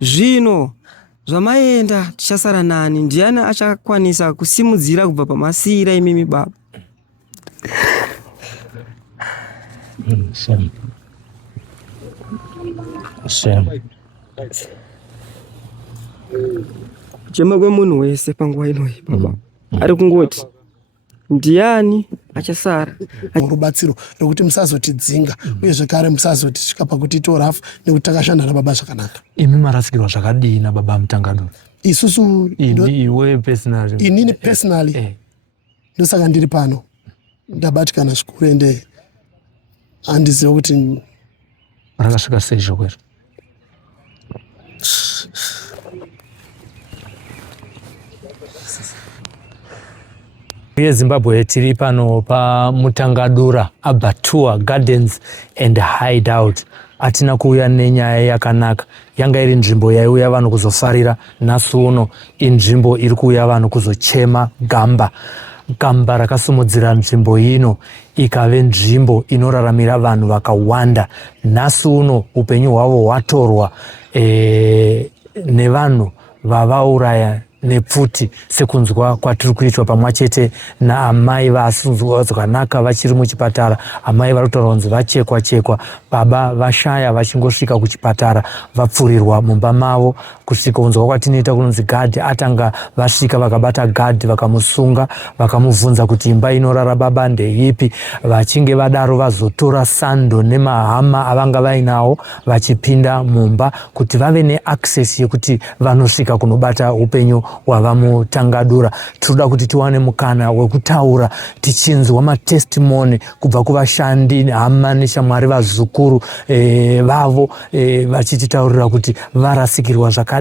Zvino zvamaenda tichasara nani? Ndiani achakwanisa kusimudzira kubva pamasira imimi baba? Kuchema kwemunhu wese panguva inoyi baba ari kungoti ndiani achasara rubatsiro rekuti musazotidzinga uye zvekare musazotisvika pakuti torafu nekuti takashanda nababa zvakanaka. Imi marasikirwa zvakadii nababa Mutangadura? Isusu iwe personally? Inini personally ndosaka ndiri pano ndabatikana zvikuru ende handiziva kuti rakasvika sei zvokwera. Zimbabwe tiri pano paMutangadura Abattoir Gardens and Hideout. Atina kuuya nenyaya yakanaka. Yanga iri nzvimbo yaiuya vanhu kuzofarira, nhasi uno inzvimbo iri kuuya vanhu kuzochema gamba. Gamba rakasimudzira nzvimbo ino ikave nzvimbo inoraramira vanhu vakawanda. Nhasi uno upenyu hwavo hwatorwa nevanhu vavauraya nepfuti sekunzwa kwatiri kuitwa pamwe chete naamai vasinzwa zvakanaka vachiri muchipatara. Amai vari kutaura kunzi vachekwa, baba vashaya vachingosvika kuchipatara vapfurirwa mumba mavo. Kusvika kunzwa kwatinoita kunonzi gadhi atanga vasvika vakabata gadhi vakamusunga vakamubvunza kuti imba inorara baba ndeipi. Vachinge vadaro vazotora sando nemahama avanga vainawo vachipinda mumba kuti vave neaccess yekuti vanosvika kunobata upenyu hwavaMutangadura. Tinoda kuti tiwane mukana wekutaura tichinzwa matestimony kubva kuvashandi, hama neshamwari, vazukuru vavo vachititaurira kuti varasikirwa zvakadii.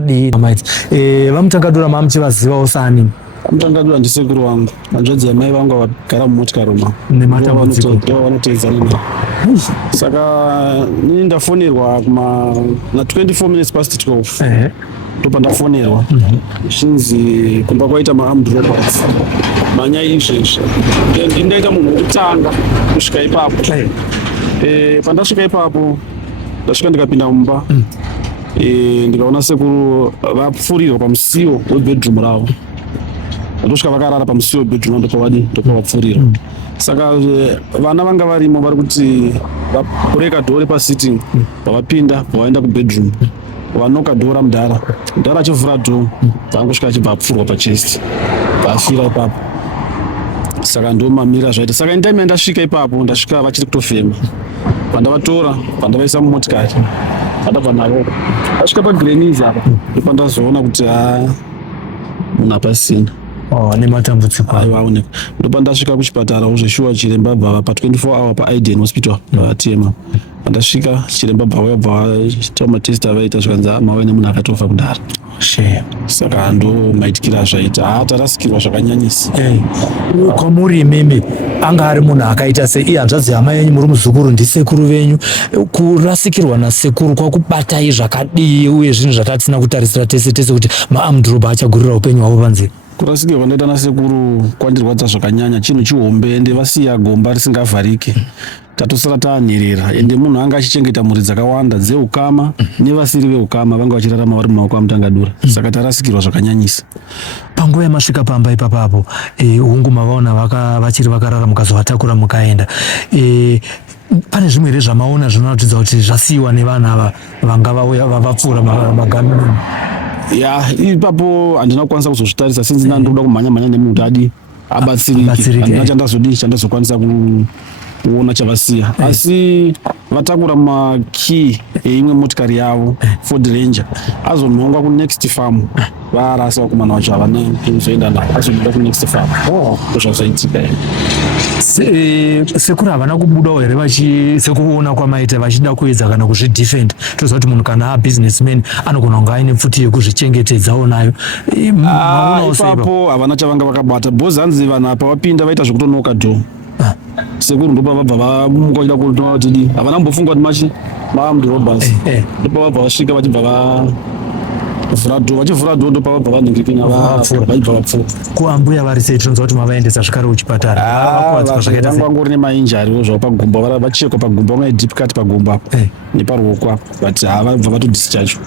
VaMutangadura mamuchivazivawo sani? Mutangadura ndisekuru wangu, hanzvadzi amai vangu vagara mumotikari umo nematambudziko vanotedzana nawo. Saka nini ndafonerwa na 24 minutes past 12 ndopandafonerwa zvinzi kumba kwaita ma-armed robbers manyaya izvezvi. Ndaita munhu wekutanga kusvika ipapo. Pandasvika ipapo ndasvika ndikapinda mumba ndikaona sekuru vapfurirwa pamusiwo webedroom ravo. Ndosvika vakarara pamusiwo webedroom ndopavapfurirwa. Saka vana vanga varimo vari kuti vabureka dhoo repasitting pavapinda pavaenda kubedroom vanoka dhoo ramudhara. Mudhara achivhura dhoo vangosvika achibva apfurwa pachest vaafira ipapo. Saka ndomamira zvaita. Saka indaime ndasvika ipapo ndasvika vachiri kutofema. Pandavatora pandavaisa mumotikari pandabva navo asvika paGrenies apa ndopandazoona kuti munhu hapasina nematambudziko aivaoneka. Ndopandasvika kuchipatara uzveshuwa chiremba bva pa24 hour paIden hospital paTM. Pandasvika chiremba bva vaita matest avaita zvikanzi mave nemunhu akatofa kudhara. Saka ndomaitikira zvaita. Tarasikirwa zvakanyanyisa. Kwamuri imimi anga ari munhu akaita sei? Hanzvadzi amai yenyu muri muzukuru ndisekuru venyu. Kurasikirwa nasekuru kwakubatai zvakadii uye zvinhu zvatatisina kutarisira tese kuti ma-armed robber achagurira upenyu hwavo panze? Kurasikirwa ndaita nasekuru kwandirwadza zvakanyanya. Chinhu chihombe ende vasiya gomba risingavharike. Tatosara taanherera ende munhu anga achichengeta mhuri dzakawanda dzeukama nevasiri veukama vanga vachirarama vari mumaoko aMutangadura. Saka tarasikirwa zvakanyanyisa. Panguva yamasvika pamba ipapapo hungu mavaona vachiri vakarara mukazovatakura mukaenda. Pane zvimwe here zvamaona zvinoratidza kuti zvasiyiwa nevanhu ava vanga vauya vapfuura magamini? Ipapo handina kukwanisa kuzozvitarisa sinzi ndandoda kumhanya nemunhu kuti adi abatsirike. Handina chandazokwanisa kuona chavasiya. Asi vatakura makey eimwe motikari yavo Ford Ranger azonhongwa kuNext Farm. Varasa vakomana vacho havana kuzoenda navo azoenda kuNext Farm. Ndozvazvaitika. Sekuru havana kubudawo here sekuona kwamaita vachida kuedza kana kuzvidefend? Toziva kuti munhu kana abusinessman anogona kunge aine pfuti yekuzvichengetedzawo nayo. Ipapo havana chavanga vakabata. Bhozi hanzi vanhu pavapinda vaita zvokutonoka dhoo. Sekuru ndopa vabva vamuka vachida kutoa kuti havana kumbofunga kuti machi ma-armed robbers. Ndopa vabva vasvika vachibva vachivhura dhoo ndopa vabva vanhingirikina vachibva vapfuura. Kuambuya vari sei? Tinoziva kuti mavaendesa zvakare kuchipatara. Vanga vangori nemainjariwo zvavo pagumbo. Vachekwa pagumbo, vanga deep cut pagumbo apo neparuoko apo. But havabva vatodischarge.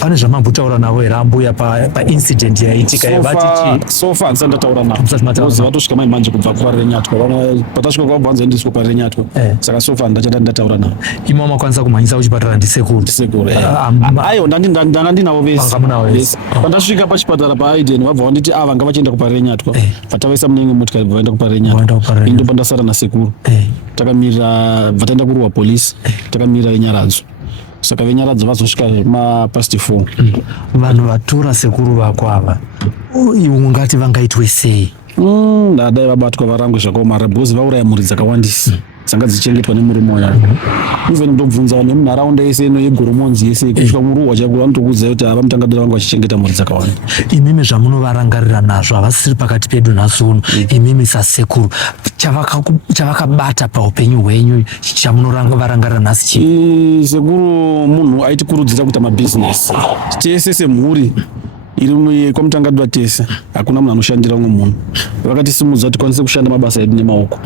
pane zvamambutaura navo here ambuya paincident yaitika yavati sofa handisati ndataura navo vatosvika manje kubva kuparire nyatwa patasvika kwabvanza ndisiko parire nyatwa saka sofa handachata ndataura navo. imo makwanisa kumhanyisa kuchipatara ndisekuru aiyo ndanga ndinavo vese pandasvika pachipatara paaiden vabva vanditi vanga vachienda kuparire nyatwa vatavaisa munenge motikari vaenda kuparire nyatwa indo pandasara nasekuru takamirira vataenda kurwa polisi takamirira venyaradzo saka venyaradzo vazosvika mapast 4. vanhu vatora sekuru vako ava iwe ungati vangaitwe sei? Ndadai vabatwa varangwe zvakaomara bhozi vauraya mhuri dzakawandisa dzanga dzichengetwa nemurume wayo. Even ndobvunza vanhu vemunharaunda yese ino yegoromonzi yese kusvika muruwa chako vanotokudza kuti vamutangadira vangu vachichengeta mhuri dzakawanda. Imimi zvamunovarangarira nazvo havasiri pakati pedu nhasi uno, imimi sasekuru chavakabata paupenyu hwenyu chamunovarangarira nhasi chii? Sekuru munhu aitikurudzira kuita mabhizinesi tese semhuri iri kwamutangadwa tese, hakuna munhu anoshandira umwe munhu. Vakatisimudza kuti tikwanise kushanda mabasa edu nemaoko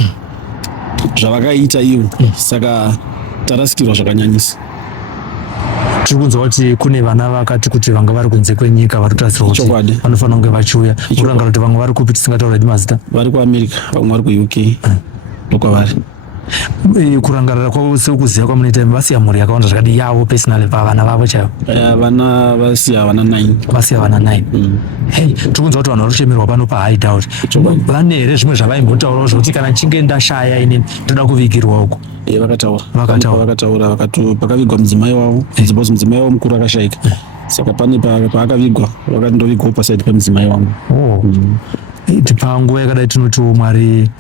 zvavakaita ivo, saka tarasikirwa zvakanyanyisa. Tiri kunzwa kuti kune vana vakati kuti vanga vari kunze kwenyika varikutasirwa kuti vanofanira kunge vachiuya. Urangara kuti vamwe vari kupi tisingataura hedu mazita? Vari kuAmerica, vamwe vari kuUK ndokwavari. Kurangarira kwavo sekuziva kwamunoita vasiya mhuri yakawanda zvakadi yavo personally pavana vavo chaivo? Vana vasiya vana 9. Vasiya vana 9. Hey, tiri kunzwa kuti vanhu vari kuchemerwa pano paHideout. Vane here zvimwe zvavaimbotaurawo zvokuti kana nchinge ndashaya inini ndoda kuvigirwa uko? Vakataura pakavigwa mudzimai wavo, because mudzimai wavo mukuru akashayika. Saka pane paakavigwa vakandovigwawo pasaidi pemudzimai wavo. Panguva yakadai tinoti Mwari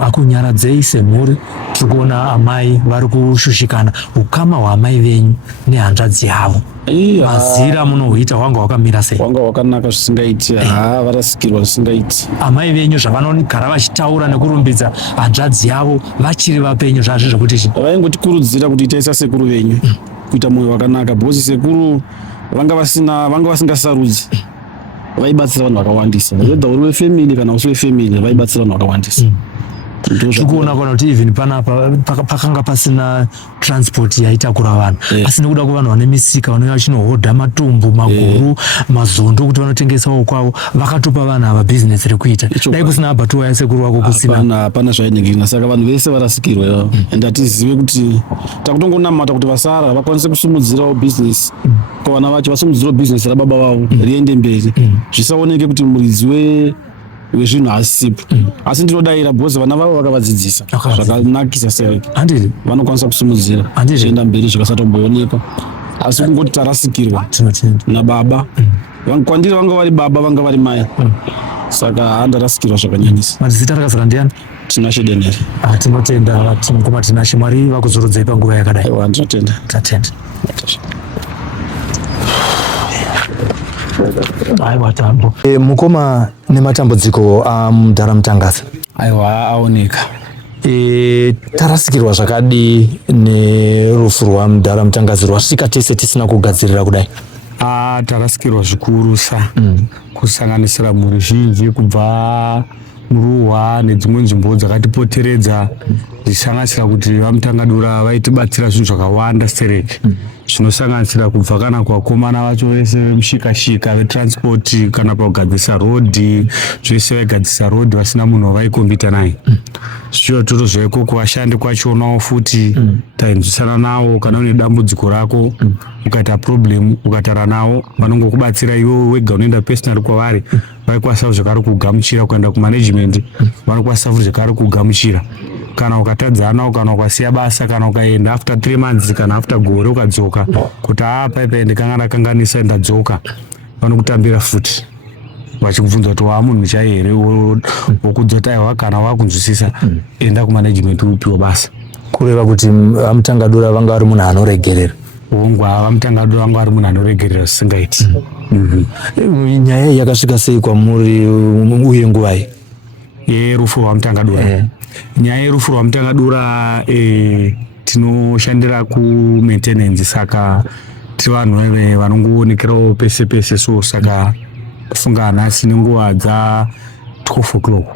akunyaradzei semhuri. Tiri kuona amai vari kushushikana, ukama hwaamai venyu nehanzvadzi yavo. Mazira munohuita hwanga hwakamira sei? Hwanga hwakanaka zvisingaiti, varasikirwa zvisingaiti. Amai venyu zvavanogara vachitaura nekurumbidza hanzvadzi yavo vachiri vapenyu zvazvo zvokuti vaingotikurudzira kuti itaisa sekuru venyu kuita mwoyo wakanaka, because sekuru vanga vasingasarudzi, vaibatsira vanhu vakawandisa. Whether uri wefamily kana usi wefamily, vaibatsira vanhu vakawandisa. Tikuona kana kuti even panapa pakanga pasina transport yaitakura vanhu, asi nekuda kuvanhu vane misika vanouya vachinohodha matumbu, maguru, mazondo kuti vanotengesawo kwavo, vakatopa vanhu ava bhizinesi rekuita. Dai kusina abhatuwa yasekuru wako kusina. Hapana zvainengirina, saka vanhu vese varasikirwa. And atizive kuti takutongonamata kuti vasara vakwanise kusumudzirawo bhizinesi kuvana vacho, vasumudzirawo bhizinesi rababa vavo riende mberi, zvisaoneke kuti muridzi wezvinhu hasipo. Asi ndinodayira bhozi vana vavo vakavadzidzisa zvakanakisa sereke, vanokwanisa kusumudzira zvienda mberi zvikasatomboonekwa. Asi kungoti tarasikirwa nababa, kwandiri vanga vari baba vanga vari mai, saka handarasikirwa zvakanyanyisa. Mazita rakazara ndiani? Tinashe Denere. Tinotenda tinokoma Tinashe, Mwari vakuzorodzei panguva yakadai. Ndinotenda. Tatenda. Aiwa tambo. Mukoma nematambudziko amudhara Mutangaza. Aiwa aoneka. Tarasikirwa zvakadi nerufu rwamudhara Mutangaza rwasvika tese tisina kugadzirira kudai. Tarasikirwa zvikuru kusanganisira mhuri zhinji kubva muruwa nedzimwe nzvimbo dzakatipoteredza, dzichisanganisira kuti vamutangadura vaitibatsira zvinhu zvakawanda sereke, zvinosanganisira kubva kana kuvakomana vacho vese vemushikashika vetransport, kana pakugadzisa rodhi, zvese vaigadzisa rodhi vasina munhu wavaikombita naye. Zvichiva toto zvaiko kuvashandi kwachonawo futi tainzwisana navo. Kana une dambudziko rako ukaita problem ukatara navo, vanongokubatsira iwe wega unoenda personal kwavari, vaikwasa zvakare kugamuchira. Kuenda kumanagement vanokwasa futi zvakare kugamuchira. Kana ukatadzana, kana ukasiya basa, kana ukaenda after 3 months kana after gore ukadzoka kuti paipa ndikanga ndakanganisa ndadzoka, vanokutambira futi vachikubvunza kuti munhu chaiye here wokudzotaiwa, kana wakunzwisisa enda kumanagement upiwa basa. Kureva kuti vamutangadura vanga vari munhu anoregerera. Vamutangadura vanga vari munhu anoregerera zvisingaiti. Nyaya iyi yakasvika sei kwamuri uye nguvai? Yerufu rwamutangadura. Nyaya yerufu rwamutangadura tinoshandira kumaintenance, saka tiri vanhu vanongoonekerawo pese pese, so saka funga nhasi nenguva dza 12 o'clock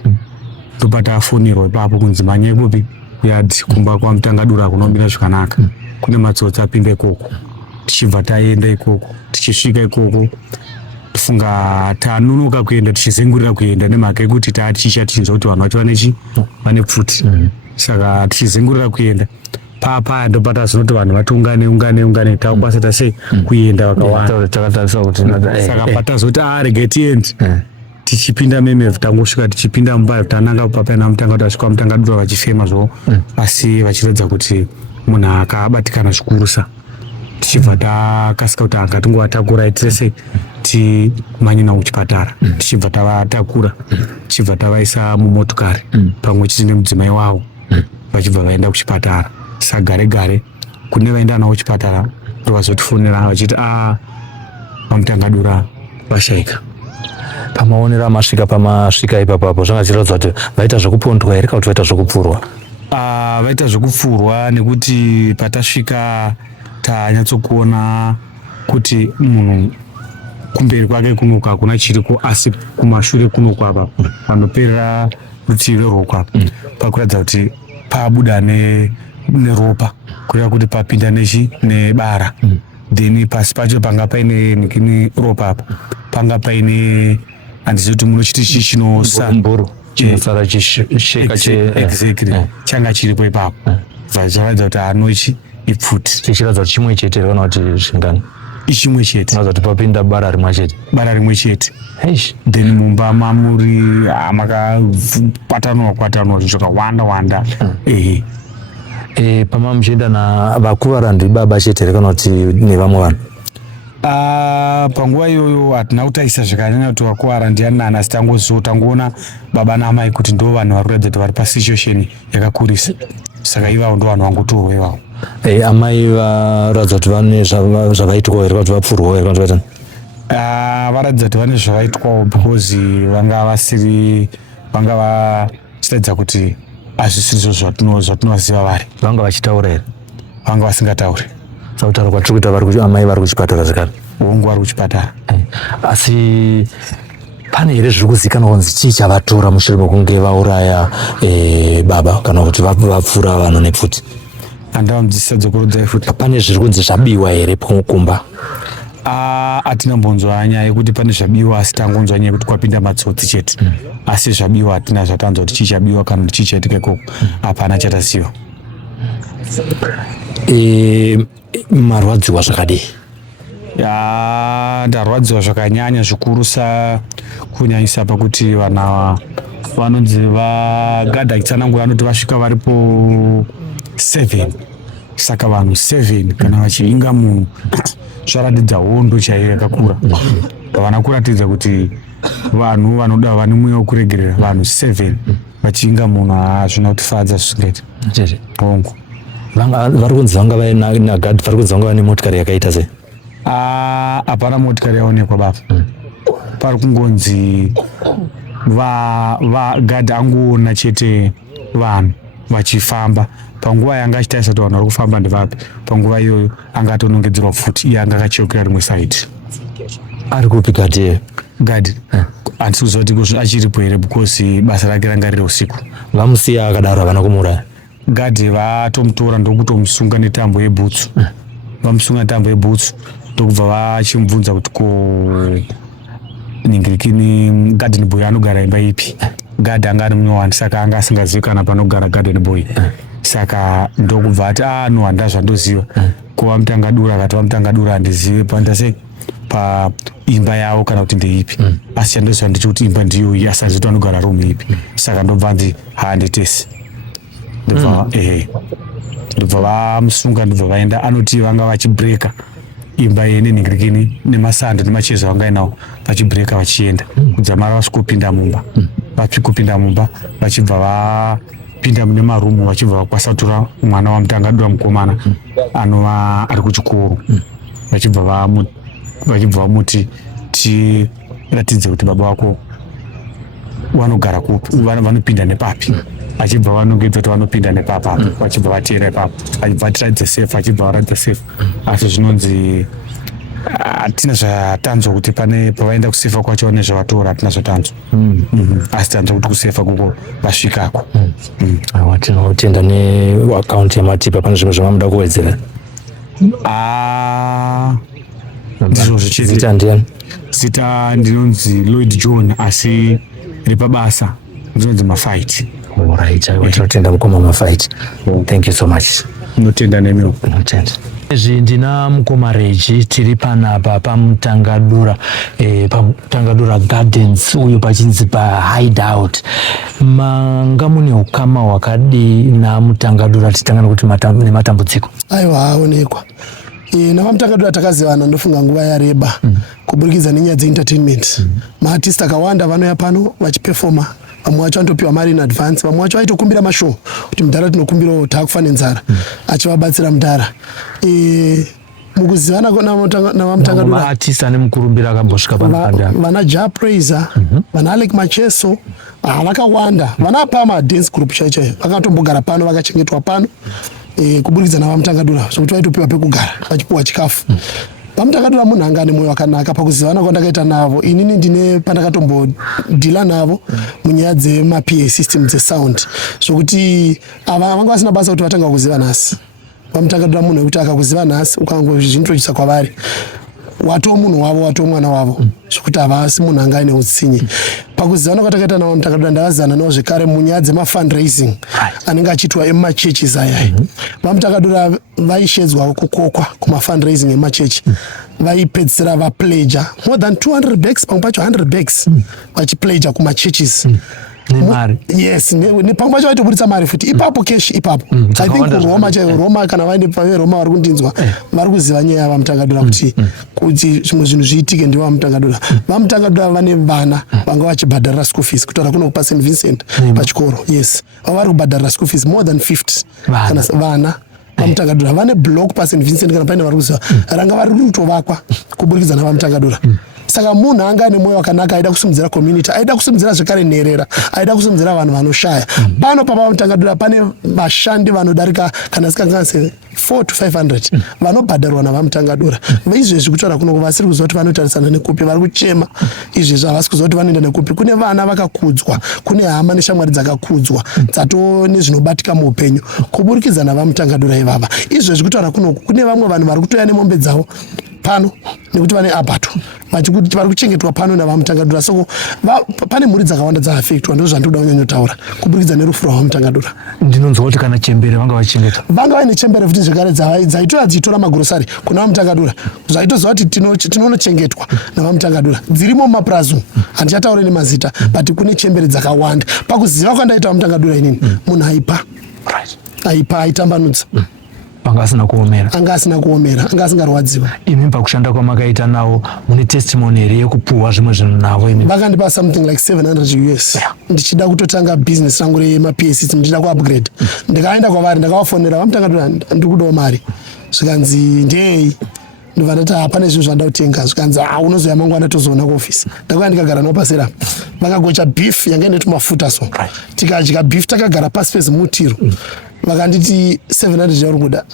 topa tafonirwa ipapo kunzi manyai kuyadi kumba kwamutangadura kunomira zvakanaka, kune matsotsi apinda ikoko. tichibva taenda ikoko. Tichisvika ikoko tifunga tanunuka kuenda, tichizengurira kuenda nemhaka yekuti tichicha tichinzwa kuti vanhu vacho vane pfuti. Saka tichizengurira kuenda paya ndopata zinoti vanhu vatiungane takwanisa tase kuenda vakawanda. Saka patazoti regai tiende tichipinda memevhu, tangosvika tichipinda mumba tananga papana mutanga kuti vasvika mutangadura vachifema zvo, asi vachiratidza kuti munhu akabatikana zvikurusa. Tichibva takasika kuti anga tingovatakura tese timanye navo kuchipatara. Tichibva tavatakura tichibva tavaisa mumotokari pamwe chete nemudzimai wavo, vachibva vaenda kuchipatara. Sagare kune vaenda navo kuchipatara ndovazotifonera vachiti vamutangadura vashaika. Pamaonera pamasvika ipapo zvanga zvichiratidza kuti vaita zvokupondwa here kana kuti vaita zvokupfurwa? Vaita zvokupfurwa nekuti patasvika tanyatsokuona kuti munhu kumberi kwake kunoku hakuna chiriko, asi kumashure kunoku apa panoperera rutivi rweroko apa pakuratidza kuti pabuda neropa, kureva kuti papinda nebara. Then pasi pacho panga paine nikini ropa apa, panga paine handizivi kuti munochiti chinosara chinosara exactly changa chiripo ipapo. Zvaratidza kuti anoichi ipfuti. Chichiratidza kuti chimwe chete kana kuti zvingani? Ichimwe chete. Zvinoratidza kuti papinda bara rimwe chete. Then mumba mamuri makapatanwa zvakawanda. Pama muchienda navakuvara ndibaba chete here kana kuti nevamwe vanhu? Panguva iyoyo hatina kutaisa zvakanyanya kuti vakuvara ndianani, asi tangoona baba naamai kuti ndo vanhu vari kuratidza kuti vari pasituation yakakurisa. Saka ivavo ndo vanhu vangotorwa ivavo. Amai varatidza kuti vane zvavaitwawo here kana kuti vapfurwawo here kana kuti vaitani? Varatidza kuti vane zvavaitwawo because vanga vachiratidza kuti hazvisizvo zvatinovaziva vari. Vanga vachitaura here? Vanga vasingatauri. Sakutaura kwatiri kuita amai vari kuchipatara zvakare? Vongu vari kuchipatara. Asi pane here zviri kuzivikanwa kunzi chii chavatora mushure mekunge vauraya baba kana kuti vapfura vanhu nepfuti? Handavanzwisisa dzokurudzai futi. Pane zviri kunzi zvabiwa here kumba? Hatina mbonzwa nyaya yekuti pane zvabiwa, asi tangonzwa nyaya yekuti kwapinda matsotsi chete. Asi zvabiwa hatina zvatanzwa kuti chii chabiwa kana kuti chii chaitika ikoko, hapana chataziva. Marwadziwa zvakadii? Ndarwadziwa zvakanyanya zvikurusa, kunyanyisa pakuti vanhu ava vanonzi vagadha chitsanangura vanoti vasvika varipo 7. Saka vanhu 7 kana vachiinga munhu zvaratidza hondo chaiyo yakakura. Havana kuratidza kuti vanhu vanoda vane mweya wekuregerera, vanhu 7 vachiinga munhu hazvina kutifadza zvisingaiti. Hongu. Vari kunzi vanga vainagadhi, vari kunzi vanga vane motikari yakaita sei? Hapana motikari yaonekwa baba. Pari kungonzi vagadhi angoona chete vanhu vachifamba. Panguva yanga achitarisa kuti vanhu vari kufamba ndevapi, panguva iyoyo anga atonongedzerwa futi, iye anga akacheukira rimwe saidi. Ari kupi gadhi? Gadhi handisi kuziva kuti achiripo here because basa rake ranga riri usiku. Vamusiya akadaro havana kumuuraya? Gadhi vatomutora ndokutomusunga netambo yebhutsu. Vamusunga netambo yebhutsu ndokubva vachimubvunza kuti ko ningirikini garden boy anogara imba ipi. Gadhi anga ari munyowani, saka anga asingazivi kana panogara garden boy. Saka ndokubva ati no handazvandoziva. Ko vamutangadura akati vamutangadura handizive pandase paimba yavo kana kuti ndeipi. Asi chandoziva ndechikuti imba ndiyo iyi, asi handizivi kuti vanogara room ipi. Saka ndobva nzi handitesi. Ndobva vamusunga ndobva vaenda. Anoti vanga vachibreka imba yene ningirikini nemasando nemachezo vanga inawo, vachibreka vachienda kudzamara vasvikupinda mumba. Vasvikupinda mumba vachibva vapinda mune marumu, vachibva vakwasatura mwana wamutangadura mukomana anova ari kuchikoro. Vachibva vamuti tiratidze kuti baba vako vanogara kupi, vanopinda nepapi. Achibva vanongedza kuti vanopinda nepapa, vachibva vatiyera ipapo, vachibva tiradze safe, vachibva varadze safe. Asi zvinonzi hatina zvatanzwa kuti pane pavaenda kusefa kwacho vane zvavatora, hatina zvatanzwa. Asi tanzwa kuti kusefa kuko vasvikako. Tinotenda neakaunti yamatipa, pane zvimwe zvamamuda kuwedzera? ndizvo zvichiti zita ndiani? zita ndinonzi Lloyd John asi ripabasa ndinonzi Mafight. Alright, tinotenda mukoma Mafight. Thank you so much. Notenda nemiwo. Notenda. Izvi ndina mukoma Reji tiri panapa paMutangadura paMutangadura Gardens uyu pachinzi paHideout. Manga mune ukama wakadi naMutangadura titangana kuti nematambudziko? Aiwa aonekwa. NaMutangadura takazivana ndofunga nguva yareba kuburikidza nenyaya dze-entertainment. Maartist akawanda vanouya pano vachiperforma. Vamwe vacho vanotopiwa mari in advance, vamwe vacho vaitokumbira mashow kuti mudhara tinokumbirawo taakufa nenzara achivabatsira mudhara. Mukuzivana naMutangadura maartist ane mukurumbira akambosvika panopanda vana Ja Praiser, vana Alec Macheso, vakawanda. Vana Pama dance group chaicho vakatombogara pano vakachengetwa pano kuburikidza naVaMutangadura zvokuti vaitopiwa pekugara vachipuwa chikafu. VaMutangadura munhu anga ane mwoyo wakanaka pakuzivana kwandakaita navo. Inini ndine pandakatombodhila navo munyaya dzema-PA system dzesound zvokuti ava vanga vasina basa kuti vatanga kuziva nhasi. VaMutangadura munhu wekuti akakuziva nhasi ukangozvintrodusa kwavari watoo munhu wavo, watoo mwana wavo zvokuti havasi munhu anga ane utsinye. Pakuzivana kwatakaita naVaMutangadura ndavazana navo zvekare munyaya dzema-fundraising anenge achiitwa emumachurches aya. VaMutangadura vaishedzwa kukokwa kuma-fundraising emachechi. Vaipedzisira vapledger more than 200 bags, pamwe pacho 100 bags vachipledger kumachurches. Nemari. Yes, pamwe pacho vaitobudisa mari futi ipapo cash ipapo. I think Roma chaivo, Roma kana vaende paRoma vari kundinzwa vari kuziva nyaya yaVaMutangadura kuti zvimwe zvinhu zviitike ndiVaMutangadura. VaMutangadura vane vana vanga vachibhadharira school fees kutaura kuno kupa St Vincent pachikoro. Yes, vari kubhadharira school fees more than 50 kana vana. VaMutangadura vane block paSt Vincent kana paine vari kuziva ranga vari kutovakwa kuburikidza naVaMutangadura. Saka munhu anga ane mwoyo wakanaka aida kusimudzira community, aida kusimudzira zvekare nherera, aida kusimudzira vanhu vanoshaya. Pano paVaMutangadura pane vashandi vanodarika kana sikanganise 400 to 500 vanobhadharwa naVaMutangadura. Izvezvi kutaura kuno vasiri kuziva kuti vanotarisana nekupi, vari kuchema. Izvezvi havasi kuziva kuti vanoenda nekupi. Kune vana vakakudzwa, kune hama neshamwari dzakakudzwa dzatoo nezvinobatika muupenyu kuburikidza naVaMutangadura ivava. Izvezvi kutaura kuno kune vamwe vanhu vari kutoya nemombe dzavo pano nekuti vane abato vachikuti vari kuchengetwa pano naVaMutangadura. Soko pane mhuri dzakawanda dzaafektwa, ndo zvandinoda kunyanyotaura kuburikidza nerufu rwaVaMutangadura. Ndinonzwa kuti kana chembere vanga vachengeta, vanga vaine chembere futi zvekare dzaitora dzichitora magurosari kuna VaMutangadura, zvaitoziva kuti tinonochengetwa naVaMutangadura. Dzirimo mumaplaza handichataure nemazita but kune chembere dzakawanda. Pakuziva kwandaita VaMutangadura inini munhu aipa aitambanudza anga asina kuomera, anga asingarwadziwa. Imi pakushanda kwamakaita navo mune testimony here yekupuhwa zvimwe zvinhu navo? Imi vakandipa something like $700 US ndichida kutotanga business rangu rema-PA system, ndichida kuupgrade. Ndikaenda kwavari ndakavafonera, VaMutangadura ndiri kudawo mari, zvikanzi ndei ndobva ndati hapane zvinhu zvandada kutenga, zvikanzi unozoya mangwana tozoona kuofisi. Ndakauya ndikagara navo pasera, vakagocha beef yanga ine tumafuta so tikadya beef takagara pasi pezimutiro. Vakanditi 700 uri kuda,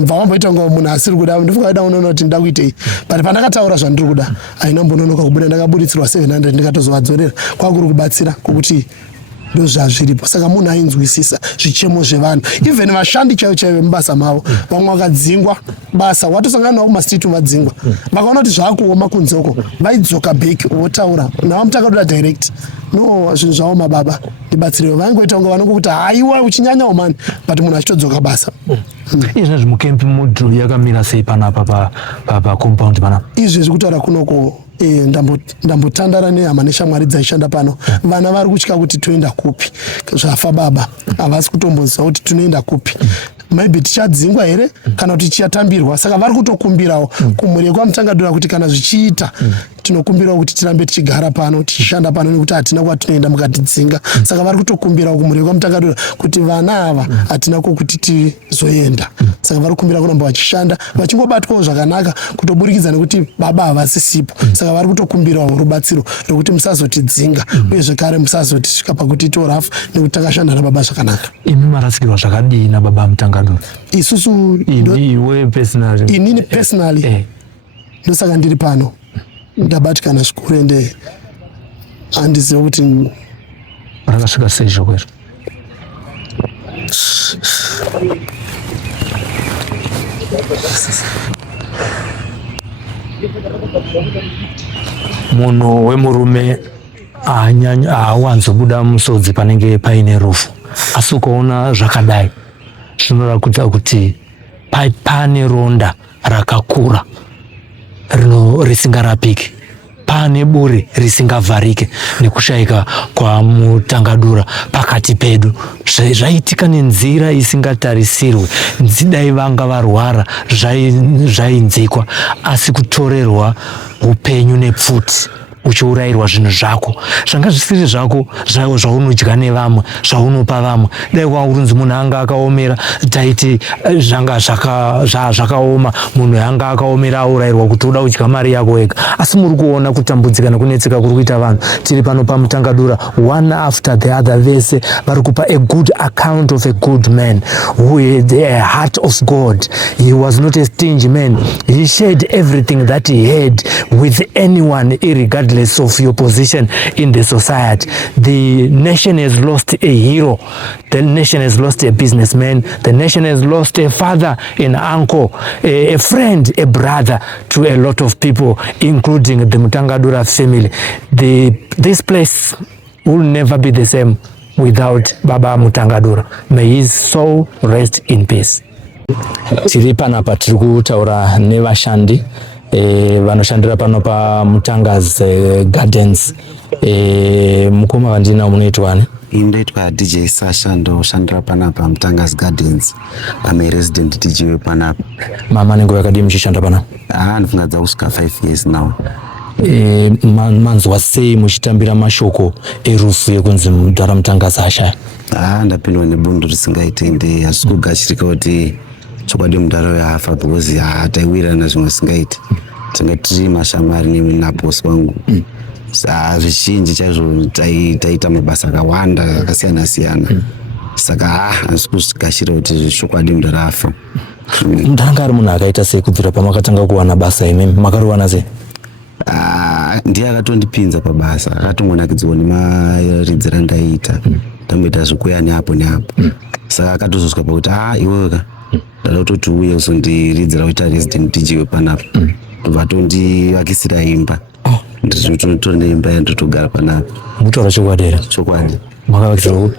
bva wamboita kunga munhu asiri kuda. Ndifunga ida unoona kuti ndida kuitei, but pandakataura zvandiri kuda haina mbononoka kubuda. Ndakabuditsirwa 700 ndikatozovadzorera. Kwakuri kubatsira kwokuti ndo zvazviripo. Saka munhu ainzwisisa zvichemo zvevanhu, even vashandi chaivo chaivo mubasa mavo. Vamwe vakadzingwa basa, watosangana navo kumastreet vadzingwa, vakaona kuti zvaakuoma kunzoko vaidzoka back votaura naVaMutangadura direct. No, zvinhu zvavo mababa ndibatsirewo. Vaingoita kunga vanongokuti haiwa uchinyanyawo mani, but munhu achitodzoka basa. Izvezvi mukempi mudhu yakamira sei panapa pacompound panapa? Izvezvi kutaura kunoko ndambotandara nehama neshamwari dzaishanda pano. Vana vari kutya kuti toenda kupi, zvafa baba havasi kutomboziva kuti tinoenda kupi. Maybe tichadzingwa here kana kuti tichatambirwa. Saka vari kutokumbirawo kumhuri yekwaMutangadura kuti kana zvichiita tinokumbirawo kuti tirambe tichigara pano tichishanda pano nekuti hatina kwatinoenda mukatidzinga. Saka vari kutokumbirawo kumhuri yekwaMutangadura kuti vana ava hatina kwokuti tizoenda. Saka vari kukumbira kuramba vachishanda vachingobatwawo zvakanaka kutoburikidza nekuti baba havasisipo. Saka vari kutokumbirawo rubatsiro rwekuti musazotidzinga uye zvekare musazotisvika pakuti torafu nekuti takashanda nababa zvakanaka. Imi marasikirwa zvakadii nababa Mutangadura? Isusu iwe personally? Inini personally ndosaka ndiri pano ndabatikana zvikuru ende handiziva kuti rakasvika sei zvokwero. Munhu wemurume hawanzobuda musodzi panenge paine rufu, asi ukaona zvakadai zvinoratidza kuti pane ronda rakakura risingarapiki, pane buri risingavharike nekushayika kwa mutangadura pakati pedu. Zvaitika nenzira isingatarisirwe, dai vanga varwara zvainzikwa, asi kutorerwa upenyu nepfuti uchiurayirwa zvinhu zvako zvanga zvisiri zvako zvaunodya nevamwe, zvaunopa vamwe. Dai kwaurunzi munhu anga akaomera, taiti zvanga zvakaoma, munhu anga akaomera aurayirwa kuti uda kudya mari yako wega. Asi muri kuona kutambudzika nekunetseka kuri kuita vanhu. Tiri pano pamutangadura, one after the other, vese vari kupa a good account of a good man who had a heart of God. He was not a stingy man. He shared everything that he had with anyone, irregardless of your position in the society. The nation has lost a hero. The nation has lost a businessman. The nation has lost a father, an uncle, a friend, a brother to a lot of people, including the Mutangadura family. This place will never be the same without Baba Mutangadura. May his soul rest in peace. Tiri panapa tiri kutaura nevashandi vanoshandira pano pa Mutanga's Gardens. Mukoma vandina munoitwani? Ndoitwa DJ Sasha, ndoshandira panapa Mutanga's Gardens. I'm a resident DJ panapa. Mama nengo yakadi muchishanda panapa? Ndifunga dzakusvika 5 years now. Manzwa sei muchitambira mashoko erufu yekunzi mudhara Mutanga's ashaya? Ndapindwa nebundu risingaite, hazvisi kugashirika kuti chokwadi mudhara yafa because taiwirana zvimwe singaiti. Tanga tiri mashamwari nabosi wangu. Zvizhinji chaizvo taita mabasa akawanda akasiyana siyana. Saka hazvisi kugashira kuti chokwadi mudhara afa. Mudhara ari munhu akaita sei kubvira pamakatanga kuwana basa imimi? Makariwana sei? Ndiye akatondipinza pabasa, akatongonakidzwa nemaridzira ndaita. Tamboita zvikuya neapo neapo. Saka akatozosvika pakuti iweka ndada kutoti uye uzondiridzira kuita resident DJ wepanapa. Ndobva tondivakisira imba. Nditotori neimba yandotogara panapa. Mutaura chokwadi here? Chokwadi. Makavakisira kupi?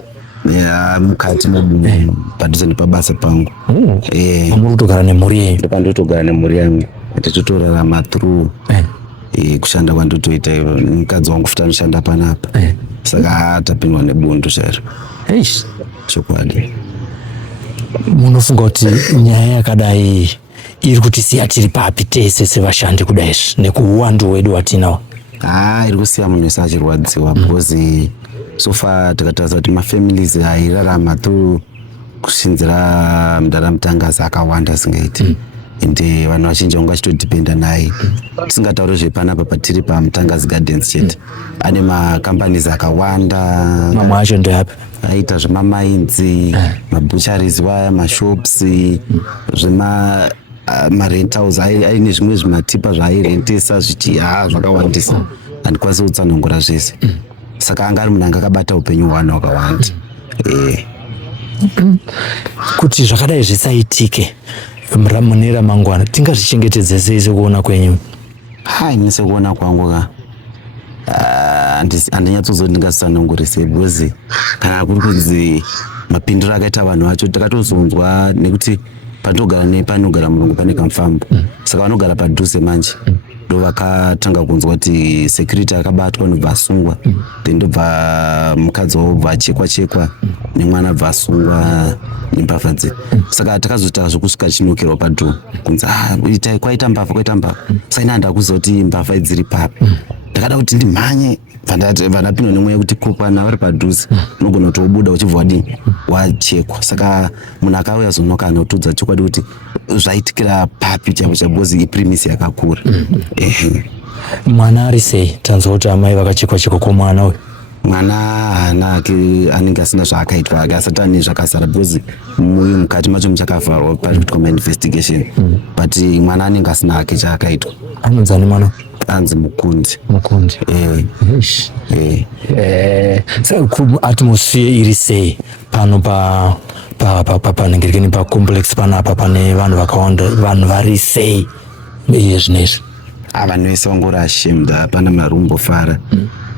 Mukati padhuze nepabasa pangu. Muri kutogara nemhuri yenyu? Ndopandotogara nemhuri yangu. Tichitorarama through kushanda kwandotoita mukadzi wangu futi anoshanda panapa. Saka tapindwa nebundu chairo. Chokwadi. Munofunga kuti nyaya yakadai iri kutisiya tiri papi tese sevashandi kudai nekuuwandu wedu watinawo? Iri kusiya munhu wese achirwadziwa because so far takatarisa kuti mafamilies airarama through kushinzira mudhara Mutanga's akawanda singaiti. Ende vanhu vazhinji vanga vachitodhipenda naye. Tisingatauri zvepanapa patiri paMutanga's Gardens chete. Ane macompanies akawanda. Mamwe acho ndeapi? Aita zvemamainzi, mabucharies vaya, mashops, marentals, aine zvimwe zvimatipa zvairentesa zvakawandisa. Handikwanisi kutsanangura zvese. Saka anga ari munhu anga akabata upenyu hwevanhu vakawanda. Kuti zvakadai zvisaitike mune ramangwana, tingazvichengetedze sei sekuona kwenyu? Ini sekuona kwangu handinyatsozoti ndingatsanangure sei because kana kuri kunzi mapindiro akaita vanhu vacho takatozonzwa nekuti panogara murungu pane kamufambo. Saka vanogara padhuze manje ndovakatanga kunzwa kuti security akabatwa ndobva asungwa. Then ndobva mukadzi wavo bva achekwa nemwana bva asungwa nembavha dze. Saka takazota zvokusvika chinokerwa padhuze kunzi kwaita mbavha. Saka ina handakuziva kuti mbavha idziri papi. Ndakada kuti ndimhanye vandapindwa nemweya kuti kopana vari padhuze unogona kuti wobuda uchibva wadini wachekwa. Saka munhu akauya zonoka anotudza chokwadi kuti zvaitikira papi chaipo because iprimise yakakura. Mwana ari sei? Tanzwa kuti amai vakachekwa komwana uyu? Mwana hana anenge asina zvaakaitwa asati ane zvakazara because mukati macho muchakavharwa pari kuitwa mainvestigation. But mwana anenge asina hake chaakaitwa. Anonzi ani mwana? Anzi Mukundi. Atmosphere iri sei pano panengekeni pa complex panapa pane vanhu vakawanda, vanhu vari sei iye zvinezvi? Vanhu vese vangori ashamed, hapana marumbofara.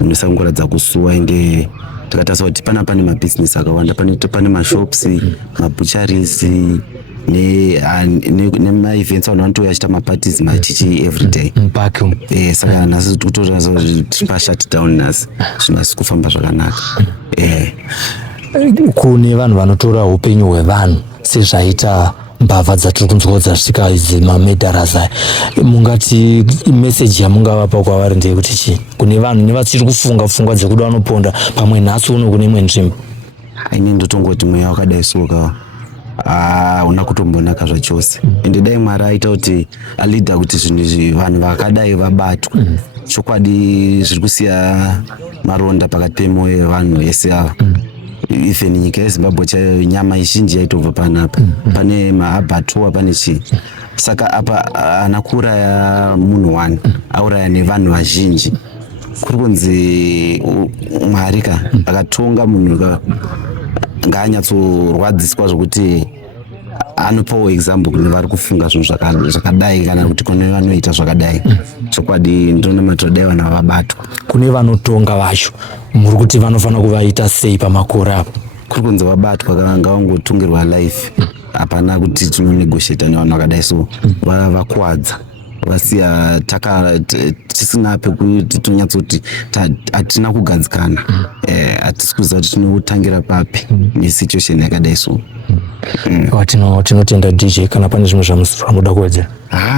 Munhu vese vangoradza kusuwa ende takatarisa kuti pane mabhizinesi akawanda, pane mashops, mabucharies nema-events vanhu vanotouya achita maparties machichi everyday. Saka nhasi kutotarisa kuti tiri pa-shut down nhasi, zvinhu hazisi kufamba zvakanaka. Kune vanhu vanotora upenyu hwevanhu sezvaita mbavha dzatiri kunzwa dzasvika idzi mamedharas aya, mungati meseji yamungavapa kwavari ndeyekuti chii kune vanhu nevachiri kufunga pfungwa dzekuda vanoponda pamwe nhasi uno kune imwe nzvimbo? Ini ndotongoti mweya wakadai suka hauna kutombonaka zvachose, ende dai Mwari aita kuti alidha kuti zvinhu izvi vanhu vakadai vabatwa, chokwadi zviri kusiya maronda pakati pemwoyo yevanhu vese ava. Even nyika yeZimbabwe chaiyo nyama izhinji yaitobva panapa, pane maabatoa, pane chii. Saka apa ana kuuraya munhu wani, auraya nevanhu vazhinji. Kuri kunzi Mwari akatonga munhu ngaanyatsorwadziswa zvokuti anopawo example kune vari kufunga zvinhu zvakadai kana kuti kune vanoita zvakadai. Chokwadi ndinonamatira dai vanhu vabatwa. Kune vanotonga vacho muri kuti vanofanira kuvaita sei pamakore apo? Kuri kunzi vabatwa ngavangotongirwa life, hapana kuti tinonegotiata nevanhu vakadai, so vakuwadza vasiya tisina pekuti tonyatsoti hatina kugadzikana, hatisi kuziva kuti tinotangira papi nesituation yakadai so. Tinotenda DJ, kana pane zvimwe zvamunoda kuwedzera?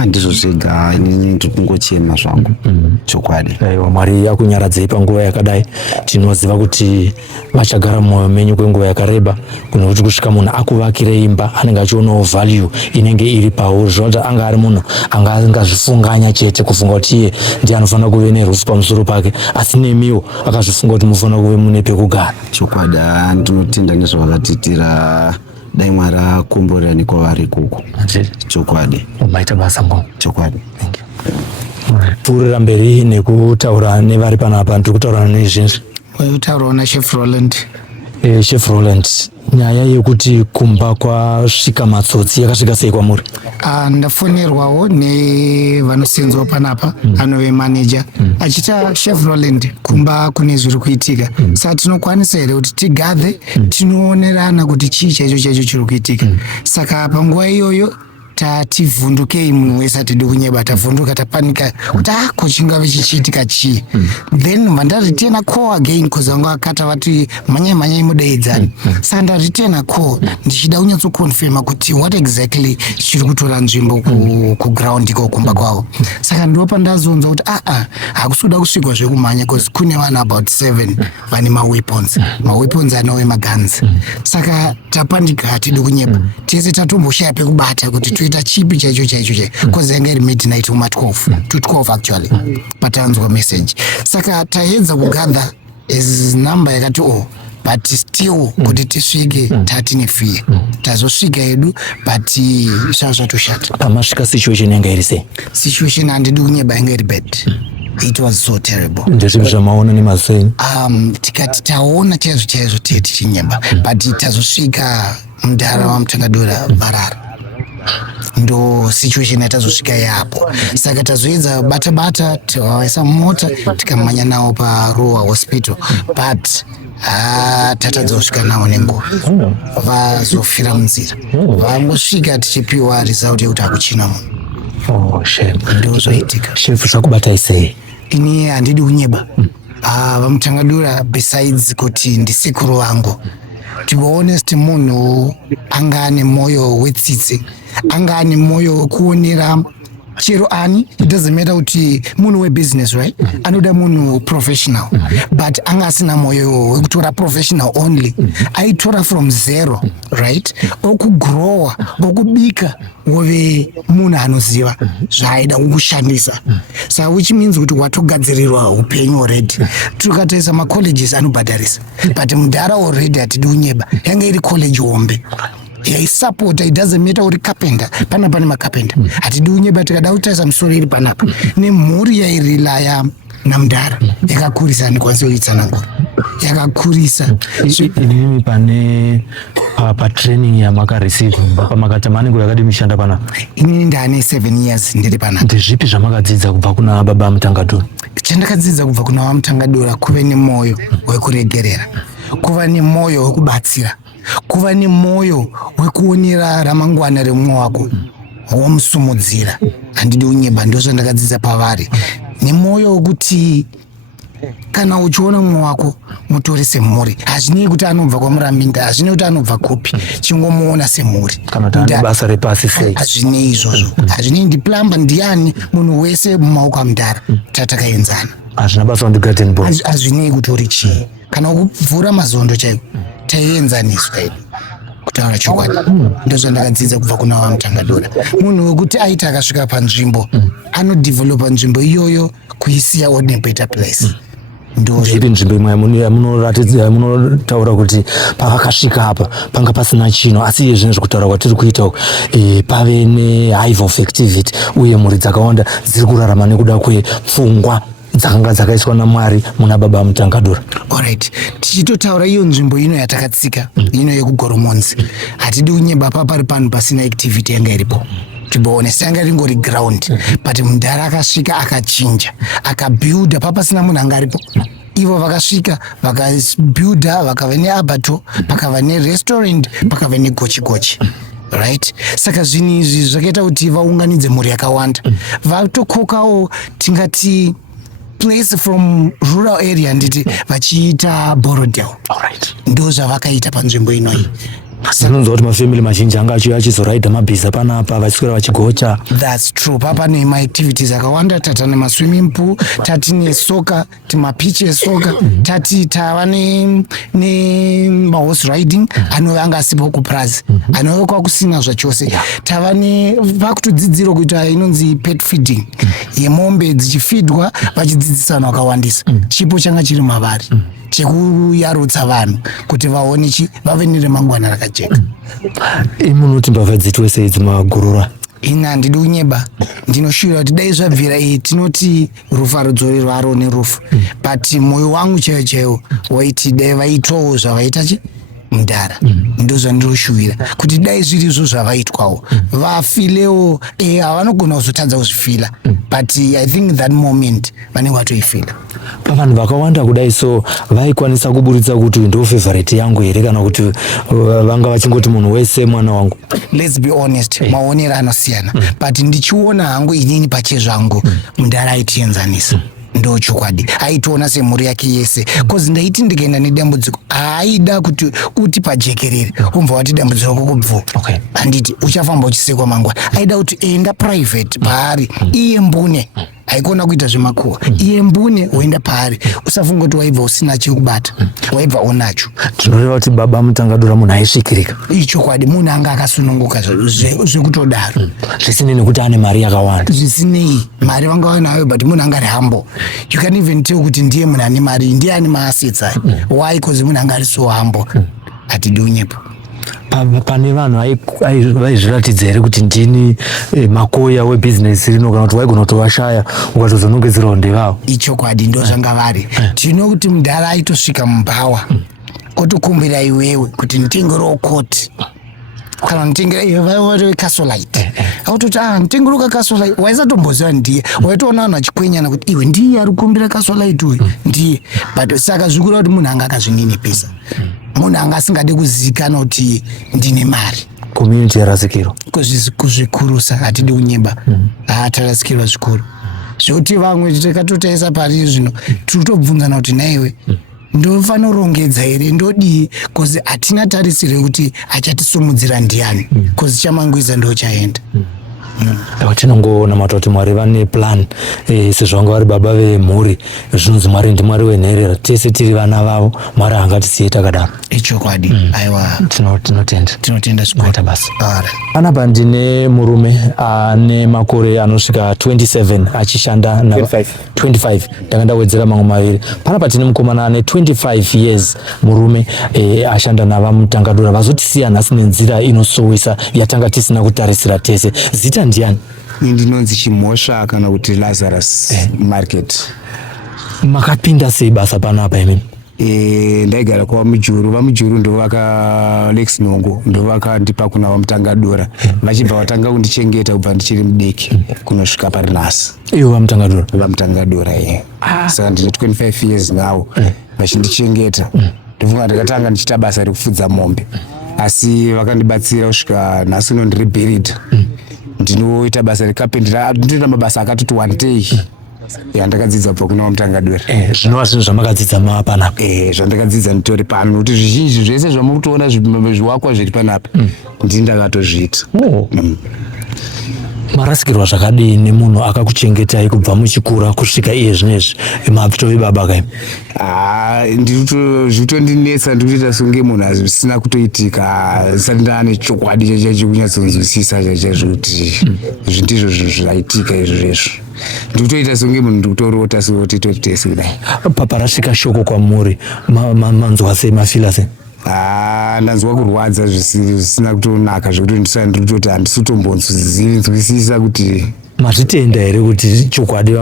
Ndizvo zvega, inini ndiri kungochema zvangu. Chokwadi. Mwari akunyaradzei panguva yakadai. Tinoziva kuti vachagara mumwoyo menyu kwenguva yakareba, kuno kuti kusvika munhu akuvakire imba anenge achionawo value inenge iri pauri, zvinoti anga ari munhu angazvifunganya chete kufunga kuti iye ndiye anofanira kuve nerufu pamusoro pake, asi nemiwo akazvifunga kuti munofanira kuve mune pekugara. Chokwadi, ndinotenda nezvavakatiitira. Dai Mwari akomborera nekwavari ikoko. Chokwadi. Maita basa mbongo. Chokwadi. Pfuurira mberi nekutaura nevari panapa, ndiri kutaura nezvinji. Utaurawo naChef Roland. Chef Roland, nyaya yekuti kumba kwasvika matsotsi yakasvika sei kwamuri? Ndafonerwawo nevanosenzwa panapa, anove manager achita Chef Roland, kumba kune zviri kuitika. Saka tinokwanisa here kuti tigadhe tinoonerana kuti chii chaicho chiri kuitika. Saka panguva iyoyo tativhundukei, munhu wese atidi kunyeba, tavhunduka tapanika kuti kochingave chichiitika chii. Then vandaritena call again because vanga vakata vati manyai mudaidzani. Saka ndaritena call ndichida kunyatsokonfirma kuti what exactly chiri kutora nzvimbo kuground iko kumba kwavo. Saka ndopa ndazonza kuti hakusuda kusvikwa zvekumhanya because kune vanhu about 7 vane maweapons anove maguns. Saka tapandika, hatidi kunyeba, tese tatomboshaya pekubata kuti toita chipi chaicho because yanga iri midnight kuma 12 to 12 actually patanzwa message. Saka taedza kugadha is number yakati but still kuti tisvike tatine fear, tazosvika edu but zvazvatoshata. Pamasvika situation yanga iri sei? Situation handidi kunyeba, yanga iri bad. It was so terrible. Ndezvimwe zvamaona nemazeni? Tikati taona chaizvo tichinyeba, but tazosvika mudhara waMutangadura Mbarara, ndo situation yatazosvika yapo. Saka tazoedza bata tikawaisa mota tikamhanya nawo paRoa Hospital, but tatadza kusvika nawo nenguva, vazofira munzira. Vangosvika tichipiwa result yekuti hakuchina munhu. Ndo zvaitika. Chef, zvakubatai sei? Ini handidi kunyeba. VaMutangadura, besides kuti ndisekuru vangu, to be honest, munhu anga ane moyo wetsitsi, anga ane moyo wekuonera chero ani. It doesn't matter kuti munhu webusiness, right? Anoda munhu professional, but anga asina moyo wekutora professional only. Aitora from zero, right? Okugrowa, okubika wove munhu anoziva zvaaida kushandisa. Saka which means kuti watogadzirirwa upenyu already. Tukataisa macolleges anobhadharisa, but mudhara already hatidi kunyeba, yanga iri college hombe yaisapota. It doesn't matter uri carpenter, panapa nemakapenda, hatidi kunyeba. Tikada kutaisa musoro iri panapa nemhuri yairilaya namudhara yakakurisa, handikwanisi kuitsanangura. yakakurisa. Mimi pane pa training ya maka receive pamakatamani ngo yakadi mishanda pana inini ndane 7 years ndiri pana. Ndezvipi zvamakadzidza kubva kuna baba Mutangadura? Chandakadzidza kubva kuna baba Mutangadura kuve nemwoyo wekuregerera, kuva nemwoyo wekubatsira, kuva nemwoyo wekuonera ramangwana remumwe wako, womusumudzira. Handidi unyeba, ndozvo ndakadzidza pavari. Nemwoyo wekuti kana uchiona mumwe wako mutore semhuri. Hazvinei kuti anobva kwaMuraminda, hazvinei kuti anobva kupi, chingomuona semhuri. Kana kuti ane basa repasi sei. Hazvinei izvozvo. Hazvinei ndiplamba ndiani, munhu wese mumaoko aMudhara tatakaenzana. Hazvina basa ndi garden boy. Hazvinei kuti uri chii. Kana kuvhura mazondo chaiko taienzaniswa hedu. Kutaura chokwadi. Ndozvo ndakadzidza kubva kuna baba Mutangadura. Munhu wekuti aita akasvika panzvimbo anodevelopa nzvimbo iyoyo kuisiya on a better place. Ndozvipi nzvimbo imwe munotaura kuti pavakasvika apa panga pasina chino, asi iye zvinhu zvekutaura kwatiri kuita pave nehive of activity uye mhuri dzakawanda dziri kurarama nekuda kwepfungwa dzakanga dzakaiswa naMwari muna baba Mutangadura. Alright, tichitotaura iyo nzvimbo ino yatakatsika ino yekugoromonzi, hatidi unyeba pari panhu pasina activity yanga iripo. Tiboonesa yanga ringori ground, but Mudhara akasvika akachinja, akabuilda papasina munhu anga aripo. Ivo vakasvika vakabuilda, vakava neabato, pakava nerestaurant, pakava negochi. Right? Saka zvinhu izvi zvakaita kuti vaunganidze mhuri yakawanda. Vatokokawo tingati place from rural area nditi vachiita Borodale. Alright. Ndo zvavakaita panzvimbo inoi. Sanonzwa kuti mafamily mazhinji anga achizoraidha mabhiza panapa vachiswera vachigocha. That's true. Papa ne maactivities akawanda, tata nemaswimming pool, tati nesoka, timapichi esoka, tati tava nemahorse riding, anova anga asipo kuprazi, anova kwakusina zvachose. Tava vakutodzidziro kuita inonzi pet feeding, yemombe dzichifidwa vachidzidzisana wakawandisa. Chipo changa chiri mavari. Chekuyarutsa vanhu kuti vaone vave neremangwana rakajeka. Munoti mbavha dzitwe sei dzimagurura? Ina handidi unyeba, ndinoshuvira kuti dai zvabvira tinoti rufu rudzorerwa aro nerufu, but mwoyo wangu chaiwo waiti dai vaitwawo zvavaita Mudhara. Ndozvandinoshuvira kuti dai zvirizvo zvavaitwawo vafilewo. Havanogona kuzotadza kuzvifila, but I think that moment vanenge vatoifila. Pavanhu vakawanda kudai, so vaikwanisa kuburitsa kuti ndo favorite yangu here kana kuti vanga vachingoti munhu wese mwana wangu? Let's be honest, maonero anosiyana, but ndichiona hangu inini pachezvangu Mudhara aitienzanisa. Ndo chokwadi, aitoona semhuri yake yese, cause ndaiti ndikaenda nedambudziko haida kuti uti pajekerere umbva wati dambudziko kubvu. Handiti uchafamba uchisekwa mangwana, aida kuti enda private paari, iye mbune haikona kuita zvemakuhwa, iye mbune woenda paari, usafunga kuti waibva usina chekubata, waibva onacho. Tinoreva kuti baba Mutangadura munhu aisvikirika. Ichokwadi, munhu anga akasununguka zvekutodaro. Zvisinei nekuti ane mari yakawanda. Zvisinei, mari vanga vanayo, but munhu anga ari humble. You can even tell kuti ndiye munhu ane mari, ndiye ane maassets aya. Why? Because munhu anga ari so humble. Hatidi unyepo. Pane vanhu vaizviratidza here kuti ndini makoya webusiness rino, kana kuti waigona kutovashaya ukatozonongedzerawo ndevavo? Ichokwadi, ndo zvanga vari. Tino kuti Mudhara aitosvika mubhawa otokumbira iwewe kuti nditengerewo koti kana nditengera iwe Casolite. Autoti nditengerewo Casolite, waisatomboziva ndiye, waitoona vanhu vachikwenyana kuti iwe ndiye ari kukumbira Casolite uyu ndiye, but saka zvikura kuti munhu anga akazvininipisa, munhu anga asingade kuzivikanwa kuti ndine mari. Community yarasikirwa kuzvikurusa, hatidi unyeba. Tarasikirwa zvikuru zvekuti vamwe tikatotaisa pari zvino tirikutobvunzana kuti naiwe ndofanira kurongedza here, ndodii, kozi hatina tarisiro yekuti achatisumudzira ndiani, kozi chamangwiza ndo chaenda. Tinongoona kuti Mwari vane plan, sezvo vanga vari baba vemhuri, zvinonzi Mwari ndiMwari wenherera, tese tiri vana vavo, Mwari hangatisiye takadaro. Ichokwadi. Aiwa, tinotenda zvikuru basa. Panapa ndine murume ane makore anosvika 27 achishanda 25, ndanga ndawedzera mamwe maviri. Panapa tine mukomana ane 25 years, murume ashanda nava Mutangadura, vazotisiya nhasi nenzira inosowesa yatanga tisina kutarisira tese. Zita ndiani? Ndinonzi Chimhosva kana kuti Lazarus Market. Makapinda sei basa panapa imini? ndaigara kwaMujuru. VaMujuru ndo vaka Lex Nongo ndo vakandipa kuna vaMutangadura, vachibva vatanga kundichengeta kubva ndichiri mudiki kunosvika parinhasi. Ivo vaMutangadura? VaMutangadura, saka ndine 25 years now vachindichengeta. Ndofunga ndakatanga ndichita basa rekufudza mombe, asi vakandibatsira kusvika nhasi uno ndiri buried. Ndinoita basa rekapendera, ndinoita mabasa akatoti one day yandakadzidza kubva kuna vaMutangadura. Zvinova zvinhu zvamakadzidza panapa? Zvandakadzidza nditori pano, kuti zvizhinji zvese zvamukutoona zviwakwa zviri panapa ndini ndakatozviita. Marasikirwa zvakadini munhu akakuchengetai kubva muchikura kusvika iye zvinezvi mabvitove baba kai? Zvitondinetsa ndikutoita songe munhu hazvisina kutoitika, zvisati ndaane chokwadi chachikunyatsonzwisisa chachazvoti ndizvo zvinhu zvaitika izvozvo. Ndikutoita songe munhu ndikutorota sotitotese kudai. Parasvika shoko kwamuri manzwa sei, mafila sei? Ndanzwa kurwadza zvisina kutonaka zvekuti ndikutoti handisutombonzwisisa kuti mazvitenda here kuti chokwadi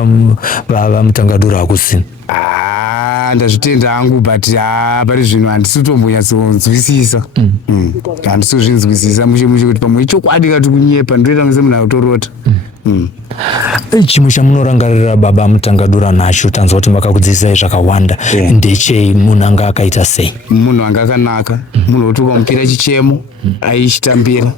vaMutangadura hakusina? Ndazvitenda hangu, but pari zvinhu handisutombonyatsonzwisisa. Handisozvinzwisisa mushe kuti pamwe chokwadi kati kunyepa ndoita semunhu akutorota. Chimwe chamunorangarira baba Mutangadura nacho, tanzwa kuti makakudzidzisai zvakawanda, ndechei? Munhu anga akaita sei? Munhu anga akanaka, munhu wotokamukira chichemo aichitambira.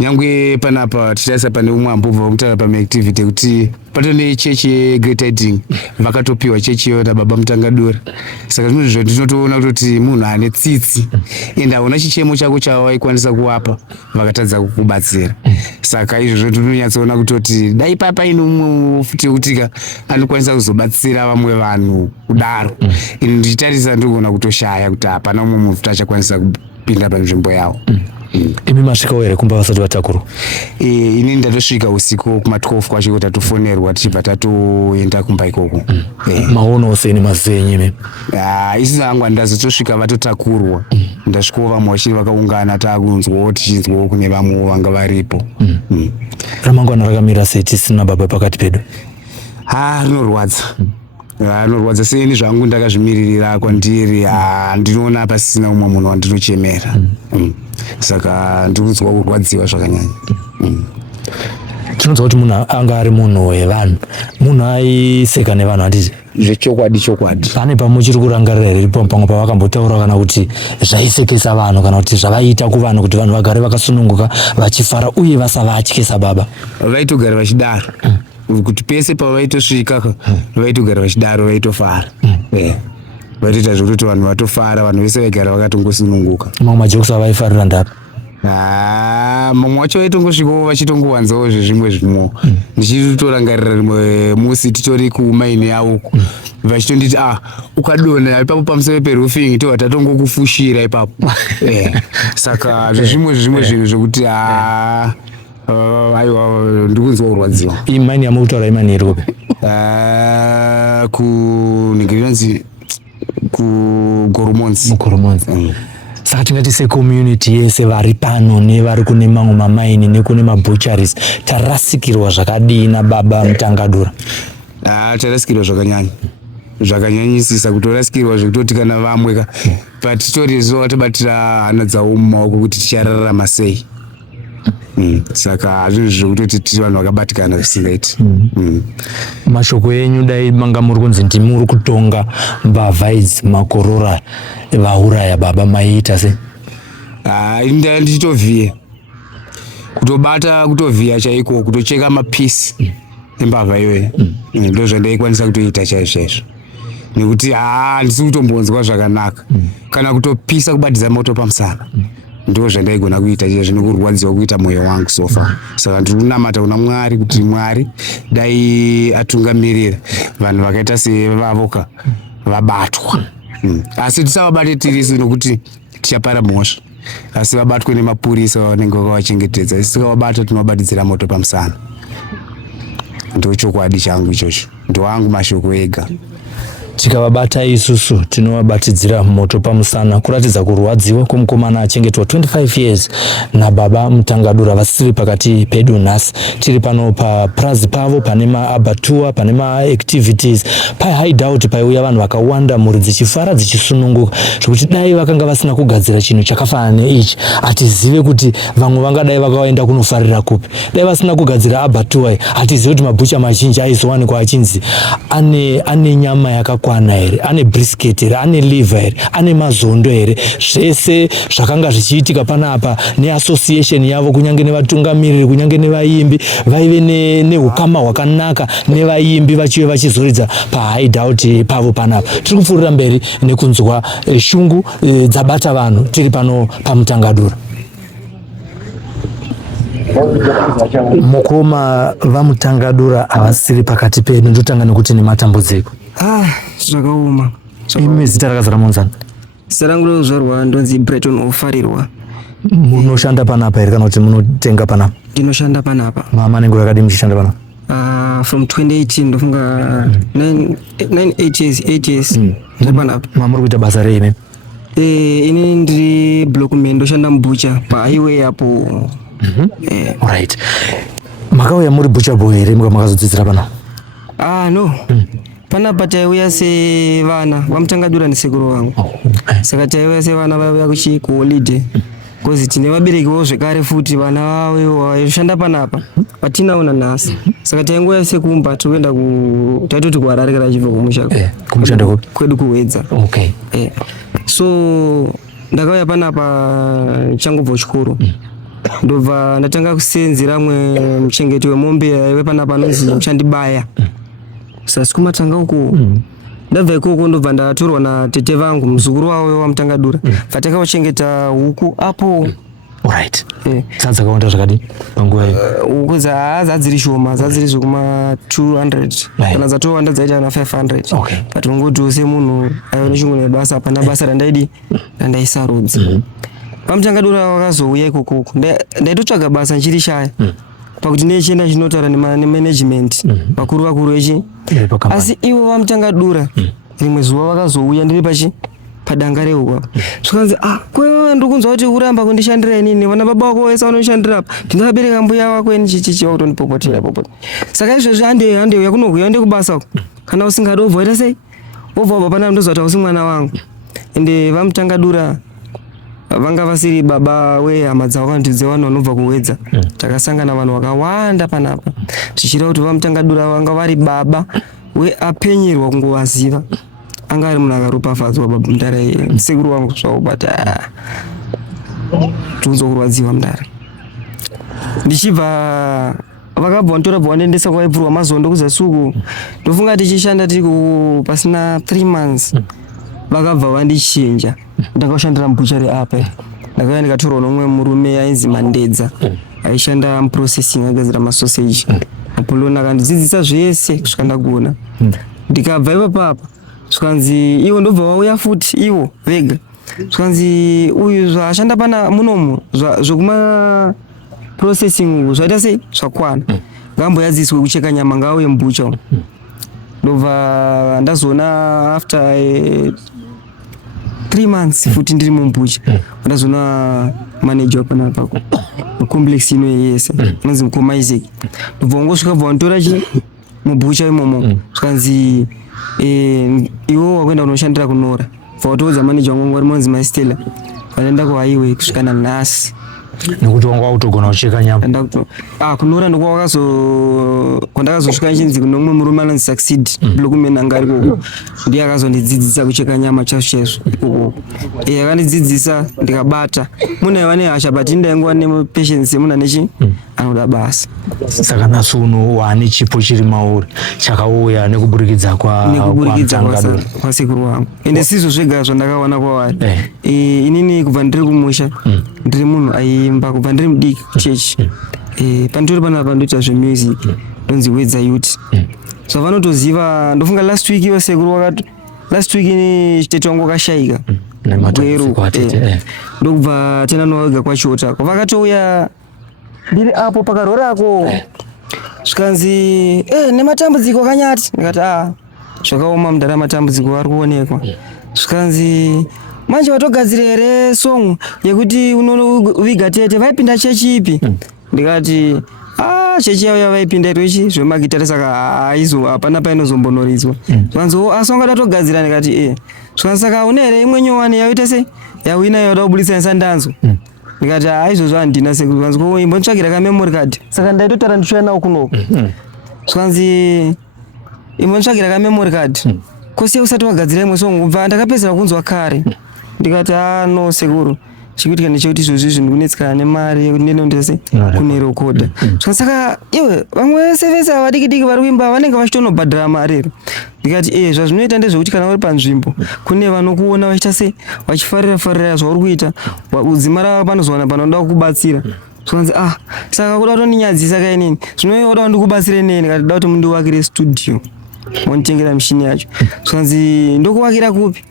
Nyangwe panapa tichaisa pane umwe ambobva kutaura pamaactivity ekuti patone chechi yeGreat Hiding vakatopiwa chechi iyo nababa Mutangadura. Saka zvinhu izvo ndinotoona kuti munhu ane tsitsi ende hauna chichemo chako chavaikwanisa kuvapa vakatadza kukubatsira. Saka izvozvo ndinonyatsoona kutoti dai paine umwe futi wekutika anokwanisa kuzobatsira vamwe vanhu kudaro. Ini ndichitarisa ndikuona kutoshaya kuti hapana umwe munhu futi achakwanisa kupinda panzvimbo yavo. Imi masvikawo here kumba vasati vatakurwa? Ini ndatosvika usiku kuma12 kwacho kuti tatofonerwa tichibva tatoenda kumba ikoko. Maono sei nemazenyu imi? Isi zangu handazotosvika vatotakurwa. Ndasvikawo vamwe vachiri vakaungana takunzwawo tichinzwawo kune vamwe vanga varipo. Ramangwana rakamira sei tisina baba pakati pedu? Rinorwadza. Rinorwadza seni zvangu ndakazvimiririra kwandiri, ndinoona pasina umwe munhu wandinochemera. Saka ndikuzwa kurwadziwa zvakanyanya. Tinonzwa kuti munhu anga ari munhu wevanhu, munhu aiseka nevanhu handiti? Zvechokwadi. Pane pamuchiri kurangarira here pamwe pavakambotaura kana kuti zvaisekesa vanhu kana kuti zvavaita kuvanhu kuti vanhu vagare vakasununguka vachifara uye vasavatyisa baba? Vaitogara vachidaro. Kuti pese pavaitosvika vaitogara vachidaro, vaitofara. Vaitoita zvekutoti vanhu vatofara, vanhu vese vaigara vakatongosununguka. Mamwe majokisi avaifarira ndapi? Mamwe wacho vaitongosvikawo vachitongowanzawo zvezvimwe zvimwe. Ndichitorangarira rimwe musi titori kumaini yavo vachitonditi ukadonha ipapo pamusoro peroofing tova tatongokufushira ipapo. Saka zvimwe zvinhu zvokuti aiwa ndikunzwa kurwadziwa. Imaini yamukutaura imani iri kupi? Kunhingiriranzi kuGoromonzi. Mugoromonzi. Saka tingati secommunity yese vari pano nevari kune mamwe mamaini nekune mabutcheries tarasikirwa zvakadii nababa Mutangadura? Tarasikirwa zvakanyanyisisa, kutorasikirwa zvekutoti kana vamwe patitori zuva tobatira hana dzavo mumaoko kuti tichararama sei. Saka zvinhu zvekutoti tiri vanhu vakabatikana zvisingaiti. Mashoko enyu dai manga muri kunzi ndimuri kutonga mbavha idzi makorora vauraya baba maiita se? Ndanga ndichitovhiya, kutobata kutovhiya chaiko, kutocheka mapisi embavha iyoyo ndo zvandaikwanisa kutoita chaizvo, nekuti handisi kutombonzwa zvakanaka. Kana kutopisa kubadhiza moto pamusana ndo zvandaigona kuita chaizvo, nekurwadziwa kuita mwoyo wangu sofa. Saka ndiri kunamata kuna Mwari kuti Mwari dai atungamirira vanhu vakaita sevavoka vabatwa. Asi tisavabate tirisi nokuti tichapara mhosva, asi vabatwe nemapurisa vanenge vakavachengetedza. Tisikavabata tinovabatidzira moto pamusana. Ndo chokwadi changu ichocho, ndo angu mashoko ega. tikavabata isusu tinovabatidzira moto pamusana kuratidza kurwadziwa kwomukomana achengetwa 25 years nababa Mutangadura vasiri pakati pedu nhasi. Tiri pano paprazi pavo pane maabatua, pane maactivities, pahideout paiuya vanhu vakawanda, mhuri dzichifara dzichisununguka zvokuti dai vakanga vasina kugadzira chinhu chakafanana neichi hatizive kuti vamwe vangadai vakaenda kunofarira kupi. Dai vasina kugadzira abatua iyi hatizive kuti mabhucha mazhinji aizowanikwa achinzi ane nyama yakakwana here, ane brisket here, ane liver here, ane mazondo here. Zvese zvakanga zvichiitika panapa neassociation yavo, kunyange nevatungamiriri, kunyange nevaimbi vaive neukama hwakanaka nevaimbi vachive vachizoridza pahideout pavo panapa. Tiri kupfuurira mberi nekunzwa shungu dzabata vanhu tiri pano paMutangadura. Mukoma vaMutangadura havasiri pakati pedu, ndotanga nekuti nematambudziko. Zvakaoma. Imi zita rakazara munzani? Zita rangu rozvarwa ndonzi Breton Ofarirwa. Munoshanda panapa here kana kuti munotenga panapa? Ndinoshanda panapa. Manengo yakadi muchishanda panapa? From 2018 ndofunga 8 years panapa. Muri kuita basa rei ime? Ini ndiri blockman, ndoshanda mubucha pahighway apo. Alright. Makauya muri butcher boy here makazodzidzira panapa? No. Panapa taiuya sevana vaMutangadura nesekuru vangu. Saka taiuya sevana vauya kuholiday. Kozi tine vaberekiwo zvekare futi vana vavo vaishanda panapa patinaona nhasi. Saka taingoya sekumba toenda taitoti kuHarare kana chibva kumusha. Kumushanda kupi? Kwedu kuHwedza. Okay. So ndakauya panapa changobva chikoro. Ndobva ndatanga kusenzera mwe muchengeti wemombe aiwe panapa anonzi Muchandibaya. Sasi kumatanga uko ndabva ikoko ndobva ndatorwa natete vangu muzukuru wavo waMutangadura vatakauchengeta huku apo. Alright. Dzakawanda zvakadi panguva iyo? Huku dzadziri shoma, dzadziri zvekuma 200 kana dzatowanda dzaita na 500. Okay. But ungoti semunhu aiwa nechungu nebasa pana basa randaisarudza. vaMutangadura vakazouya ikoko ndaitotsvaga basa nchirishaya pakuti nechenda chinotaura nemanagement vakuru vechi. Asi ivo vaMutangadura rimwe zuva vakazouya ndiri padanga rehuwa. Zvikanzi kwewe ndokunzwa kuti uramba kundishandira inini, vana baba vako vese vanoshandira apa, ndingabereka mbuya wako ini chichi vakutondipopotera. Saka izvezvi handeuya kunohuya ende kubasa uko kana usingadi wobva waita sei? Wobva wabva panapa ndozvati hausi mwana wangu. Ende vaMutangadura vanga vasiri baba wehama dzavo kana kuti dzevanhu vanobva kuHwedza. Takasangana vanhu vakawanda panapa zvichireva kuti vaMutangadura vanga vari baba weapenyerwa kungovaziva. Anga ari munhu akaropafadzwa mundara sekuru wangu zvavo, but tonzokurwadziwa mundara. Ndichibva vakabva vanditora vandiendesa kwaipfurwa mazondo kuzasuku. Ndofunga tichishanda tiri pasina 3 months vakabva vandichinja. Ndakashandira mubuchari apa. Ndakauya ndikatorwa nomumwe murume ainzi Mandedza aishanda muprocessing agadzira masoseji. Apolona akandidzidzisa zvese kusvika ndagona. Ndikabva ipapapa zvikanzi iwo ndobva vauya futi iwo vega. Zvikanzi uyu zvashanda pana munomu zvokuma processing zvaita sei zvakwana. Ngamboyadzidziswe kucheka nyama ngauye mubucha. Ndobva ndazoona after 3 months futi ndiri mumbucha ndazoona manager panapa complex ino yese unonzi Mukoma Isaac. Ndobva ngosvika bva vanditora mubucha imomo zvikanzi iwo wakuenda kunoshandira kunora. Vatoudza manager wangu wari munzi Maistela vanaenda kuhighway kusvika nanhasi. Nekuti wanga wakutogona kucheka nyama? Kunora kwandakazosvika nchinzi kunomwe murume anonzi Succeed blockman anga ari koko ndiye akazondidzidzisa kucheka nyama chaizvo ikoko. Akandidzidzisa ndikabata. Mune vane hasha but ndaingova nepatience muna nechi anoda basa. Saka nhasi uno wane chipo chiri mauri chakauya nekuburikidza kwasekuru wangu. Ende sizvo zvega zvandakawana kwavari. Inini kubva ndiri kumusha ndiri munhu aiimba kubva ndiri mudiki kuchechi. Panditori panapa ndoita zvemusic ndonzi Wedza Youth. Zvavanotoziva ndofunga last week iwo sekuru wakati last week ni chitete wangu wakashayika. Ndokubva tena noga kwachota. Vakatouya ndiri apo pakarorako. Zvikanzi nematambudziko akanyati. Ndikati zvakaoma mudhara matambudziko ari kuonekwa. Zvikanzi manje watogadzira here song yekuti unoviga tete, vaipinda chechi ipi? Ndikati chechi yavo yavaipinda itoichi zvemagitari, saka hapana painozombonoridzwa. Zvikanzi asonga datogadzira, ndikati zvikanzi saka une here imwe nyowani yaita se yawina yauda kubudisa nsandanzo. Ndikati izvozvo handina sekuru. Zvikanzi ko imbonitsvagira kamemory card, saka ndaitotara ndichiuya nawo kunoku. Zvikanzi imbonitsvagira kamemory card, kosi usati wagadzira imwe song kubva ndakapedzera kunzwa kare. Ndikati no sekuru, chikuitika ndechekuti izvozvo zvinhu kunetsikana nemari yekuti ndinondese kunerekodha. Saka iwe vamwe sevesa vadiki vari kuimba vanenge vachitonobhadhara mari. Ndikati zvazvinoita ndezvekuti kana uri panzvimbo kune vanokuona vachiita se vachifarira zvauri kuita, udzimara panozowana panoda kukubatsira. Zvikanzi saka kuda kutoninyadzisa kainini, zvinoda ndikubatsire nei? Ndikati da kuti mundiwakire studio, monditengera mishini yacho. Zvikanzi ndokuwakira kupi?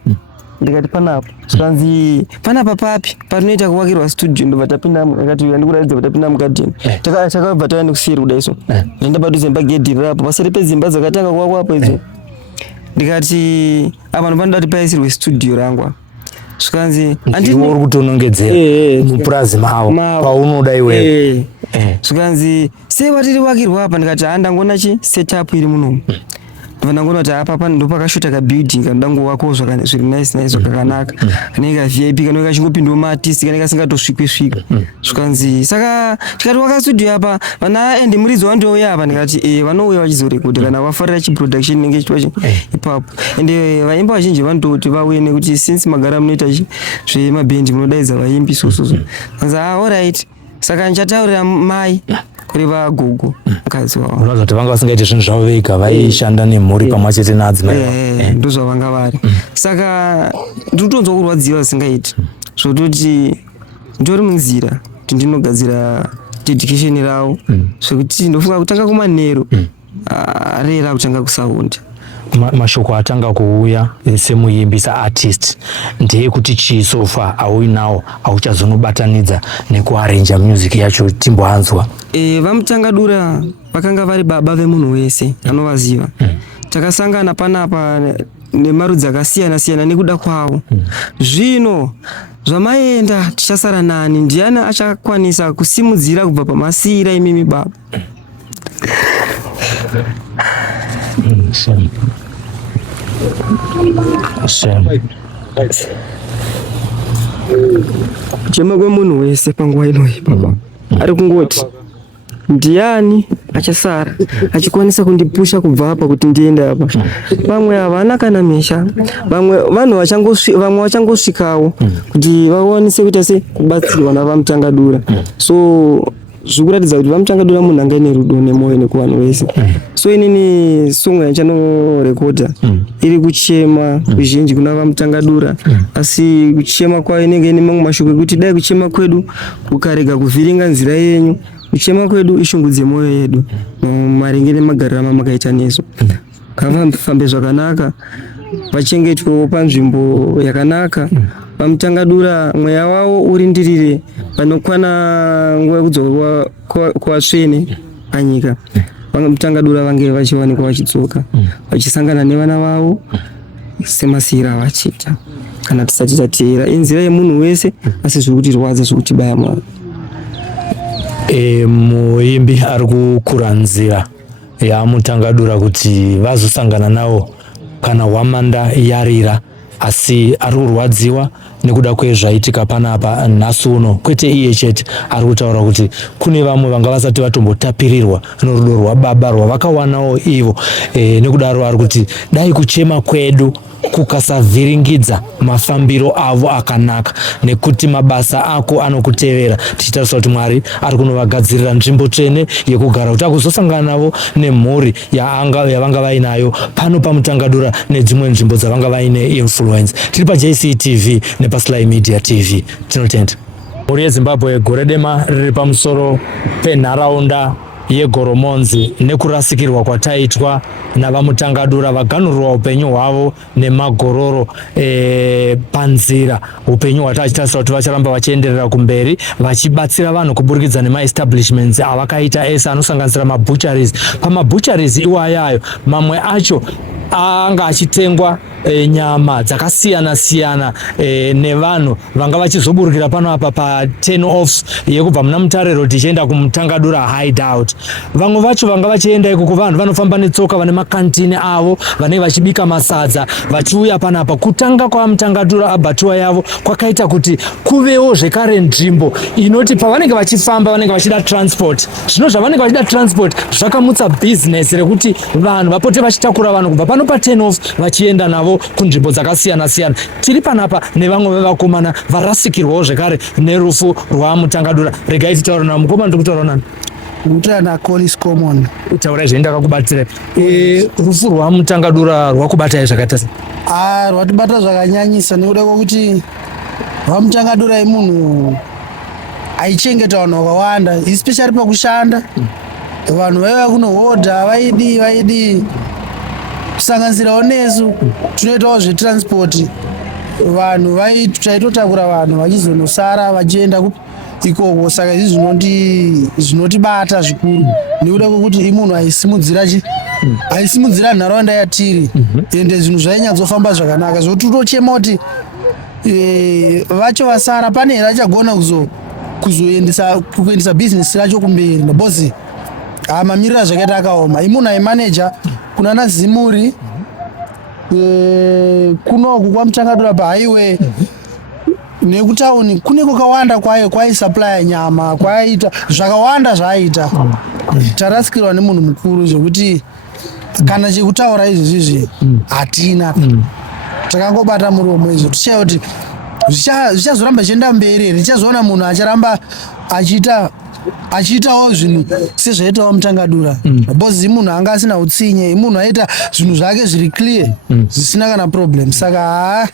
Ndikati panapa. Zvikanzi panapa papi patinoita kuwakirwa studio? Ndobva tapindamo. Ndikati ndikuratidza kuti tapinda mugadheni. Takabva taenda kuseri kudaiso, ndaenda padhuze nepagedhi rapo paseri pedzimba dzakatanga kuvakwapo idzo. Ndikati apa ndopanoda kuti paisirwe studio rangu. Zvikanzi uri kutonongedzera mupurazi mavo paunoda iwewe. Zvikanzi sei watiri wakirwa apa? Ndikati ndangoona setup iri munomu, ndangona kuti apa ndo pakashota kabuilding kandangovako zviri nice zvakanaka, kanenge ka VIP, kanenge kachingopindwa maartist, kanenge kasingatosvikwe. Zvikanzi saka tikati waka studio apa vana endi muridzi wandouya apa? Ndikati vanouya vachizorekodha kana vafarira chiproduction inenge chiitwa ipapo, ende vaimba vazhinji vanototi vauye nekuti since magara munoita zvemabhendi munodaidza vaimbi isusu. Kanzi alright, saka ndichataurira mai kureva gogo mukadzi wavo. Unoza kuti vanga vasingaiti zvinhu zvavo vega, vaishanda nemhuri pamwe chete neadzimai. Ndozvavanga vari. Saka ndinotonzwa kurwadziwa vasingaiti, zvototi ndori munzira kuti ndinogadzira dedication ravo, zvekuti ndofunga kutanga kumanheru rera kutanga kusaunda. Mashoko atanga kuuya semuimbi saartist ndeyekuti chisofa auinawo auchazonobatanidza nekuarenja music yacho timbohanzwa. Vamutangadura vakanga vari baba vemunhu wese anovaziva. Takasangana panapa nemarudzi akasiyana nekuda kwavo. Zvino zvamaenda tichasara nani? Ndiani achakwanisa kusimudzira kubva pamasiyira imimi baba? Kuchema kwemunhu wese panguva inoyi baba ari kungoti ndiani achasara achikwanisa kundipusha kubva apa kuti ndiende apa. Vamwe havana kana mesha, vamwe vanhu vachangosvikawo kuti vawanise kuita se kubatsirwa navamutangadura. So zvikuratidza kuti vamutangadura munhu anga ine rudo nemwoyo nekuvanhu vese. So inini song yandichanorekodha iri kuchema kuzhinji kuna vamutangadura, asi kuchema kwayo inenge ine mamwe mashoko ekuti dai kuchema kwedu kukarega kuvhiringa nzira yenyu, kuchema kwedu ishungudze mwoyo yedu maringe nemagariro amakaita nesu. Kavafambe zvakanaka, vachengetwewo panzvimbo yakanaka. Vamutangadura mweya wavo urindirire panokwana nguva yekudzoka kuvatsvene panyika. Vamutangadura vange vachiwanikwa vachidzoka vachisangana nevana vavo semasiyira vachita kana tisati tateera. Inzira yemunhu wese, asi zviri kutirwadza, zviri kutibaya mwoyo. Muimbi ari kukura nzira yamutangadura kuti vazosangana nawo kana hwamanda yarira, asi ari kurwadziwa nekuda kwezvaitika panapa nhasi uno. Kwete iye chete, ari kutaura kuti kune vamwe vanga vasati vatombotapirirwa norudo rwababa rwavakawanawo ivo. Nekudaro ari kuti dai kuchema kwedu kukasavhiringidza mafambiro avo akanaka, nekuti mabasa ako anokutevera. Tichitarisira kuti Mwari ari kunovagadzirira nzvimbo tsvene yekugara kuti akuzosangana navo nemhuri yavanga vainayo pano pamutangadura nedzimwe nzvimbo dzavanga vaine influence. Tiri paJCTV nepaSly Media TV. Tinotenda mhuri yeZimbabwe gore dema riri pamusoro penharaunda yeGoromonzi nekurasikirwa kwataitwa navamutangadura vaganhurwa upenyu hwavo nemagororo panzira. Upenyu hwatachitarisira kuti vacharamba vachienderera kumberi vachibatsira vanhu kuburikidza nemaestablishments avakaita ese anosanganisira mabutcheries. Pamabutcheries iwayayo mamwe acho anga achitengwa nyama dzakasiyana-siyana nevanhu vanga vachizoburukira pano apa pa 10 off yekubva muna Mutare Road tichienda kuMutangadura Hideout. Vamwe vacho vanga vachienda ikoko vanhu vanofamba netsoka vane makantini avo vanenge vachibika masadza vachiuya panapa. Kutanga kwaMutangadura abhatuwa yavo kwakaita kuti kuvewo zvekare nzvimbo inoti pavanenge vachifamba vanenge vachida transport. Zvino zvavanenge vachida transport zvakamutsa business rekuti vanhu vapote vachitakura vanhu kubva pano pa 10 off vachienda navo kunzvimbo dzakasiyana-siyana. Tiri panapa nevamwe vevakomana varasikirwawo zvekare nerufu rwaMutangadura. Regai titaura navo. Mukoma ndikutaura nani? Ndikutaura naCollis Common. Taura zvendakakubatira. Rufu rwaMutangadura rwakubatai zvakaita sei? Rwatibata zvakanyanyisa nekuda kwokuti vaMutangadura imunhu aichengeta vanhu vakawanda especially pakushanda. Vanhu vaiva kunohodha vaidi kusanganisirawo nesu tunoitawo zvetransport. Vanhu taitotakura vanhu vachizonosara vachienda ikoko. Saka izvi zvinotibata zvikuru nekuda kwokuti imunhu aisimudzira nharaunda yatiri ende zvinhu zvainyadzofamba zvakanaka zvokuti tochema kuti vacho vasara pane here achagona kuzoendesa bhizinesi racho kumberi because mamiriro zvakaita akaoma. Imunhu aimaneja kuna naZimuri kunoku kwaMutangadura pahighway nekutauni kune kwakawanda kwaisupplya nyama kwaita zvakawanda zvaaita. Tarasikirwa nemunhu mukuru zvekuti kana chekutaura izvozvizvi hatina. Takangobata muromo izvo tichaya kuti zvichazoramba zvichienda mberi here. Tichazoona munhu acharamba achiitawo zvinhu sezvaitawo Mutangadura because imunhu anga asina utsinye. Imunhu aita zvinhu zvake zviri clear zvisina kana problem. Saka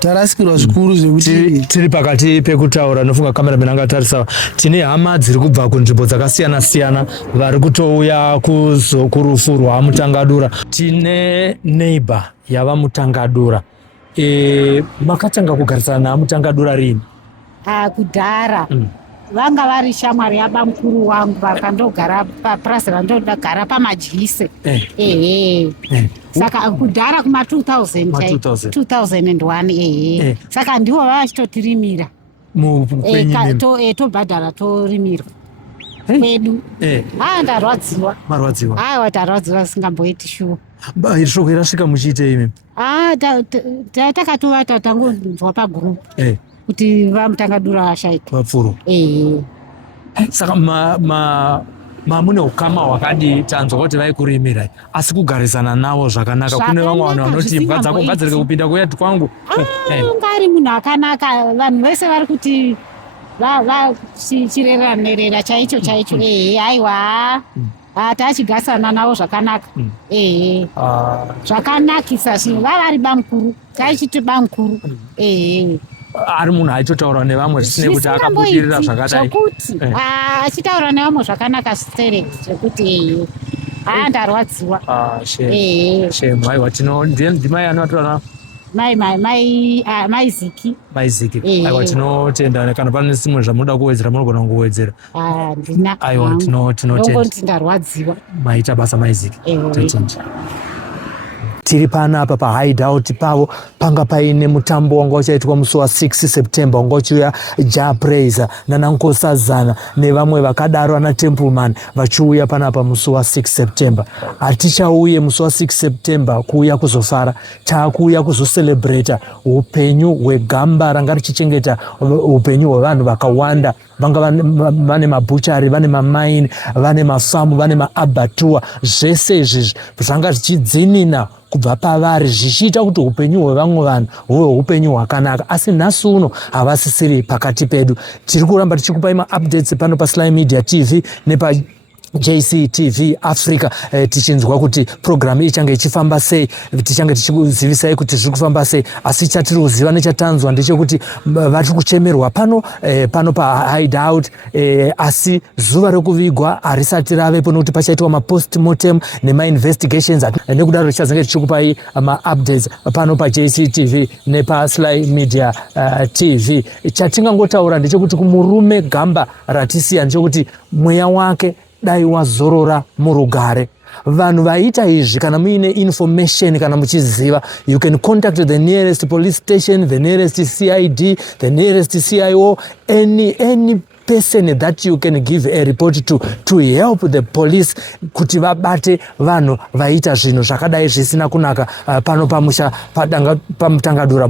tarasikirwa zvikuru zvekuti tiri pakati pekutaura. Nofunga kameramen angatarisa tine hama dziri kubva kunzvimbo dzakasiyana-siyana vari kutouya kurufu rwaMutangadura. Tine neighbor yavaMutangadura. Makatanga kugarisana naMutangadura rini? Kudhara vanga vari shamwari yabamukuru wangu vakandogara papurasi randogara pamadyise. Saka kudhara kuma 2001 saka ndivo vachitotirimira tobhadhara torimirwa kwedu. Ndarwadziwa. Aiwa tarwadziwa zisingamboiti shuwa. Shoko irasvika muchiite imi? Takatovata tangonzwa pagurupu kuti vaMutangadura vashaika vapfurwa. Saka mune ukama hwakadi tanzwa kuti vaikurimira asi kugarisana navo zvakanaka. Kune vamwe vanhu vanoti imba dzako ngadzireke kupinda kuyati kwangu. Ngari munhu akanaka. Vanhu vese vari kuti chireranerera chaicho. Aiwa tachigarisana navo zvakanaka. Zvakanakisa zvinhu. Vavari bamukuru taichiti bamukuru. Ari munhu aitotaura nevamwe zvisine kuti akabudirira zvakadai zvokuti achitaura nevamwe zvakanaka zvisere zvekuti ndarwadziwa. Shame. Aiwa ndimai anotaura mai Ziki. Aiwa tinotenda. Kana pane simwe zvamunoda kuwedzera munogona kungowedzera. Aiwa tinotenda. Ndarwadziwa. Maita basa mai Ziki. Tiri panapa paHideout pavo panga paine mutambo wanga uchaitwa musi wa 6 September wanga uchiuya Japraiser naNankosazana nevamwe vakadaro ana Templeman vachiuya panapa musi wa 6 September. Hatichauye musi wa 6 September kuuya kuzofara, taakuuya kuzocelebrata upenyu hwegamba ranga richichengeta upenyu hwevanhu vakawanda. Vanga vane mabuchari, vane mamaini, vane mafamu, vane maabhatuwa. Zvese izvi zvanga zvichidzinina kubva pavari zvichiita kuti upenyu hwevamwe vanhu huve upenyu hwakanaka. Asi nhasi uno havasisiri pakati pedu. Tiri kuramba tichikupai maupdates pano paSly Media TV nepa JCTV Africa tichinzwa kuti program ichange ichifamba sei, tichange tichikuzivisai kuti zviri kufamba sei. Asi chatiri kuziva nechatanzwa ndechekuti vari kuchemerwa pano paHideout, asi zuva rekuvigwa harisati ravepo nokuti pachaitwa mapostmortem nemainvestigations. Nekudaro tichazenge tichikupai maupdates pano paJCTV nepaSly Media TV. Chatingangotaura ndechekuti kumurume gamba ratisiya ndechekuti mweya wake dai wazorora murugare. vanhu vaita izvi kana muine information kana muchiziva, you can contact the nearest police station, the nearest CID, the nearest CIO, any person that you can give a report to help the police kuti vabate vanhu vaita zvinhu zvakadai zvisina kunaka pano pamusha pamutanga dura.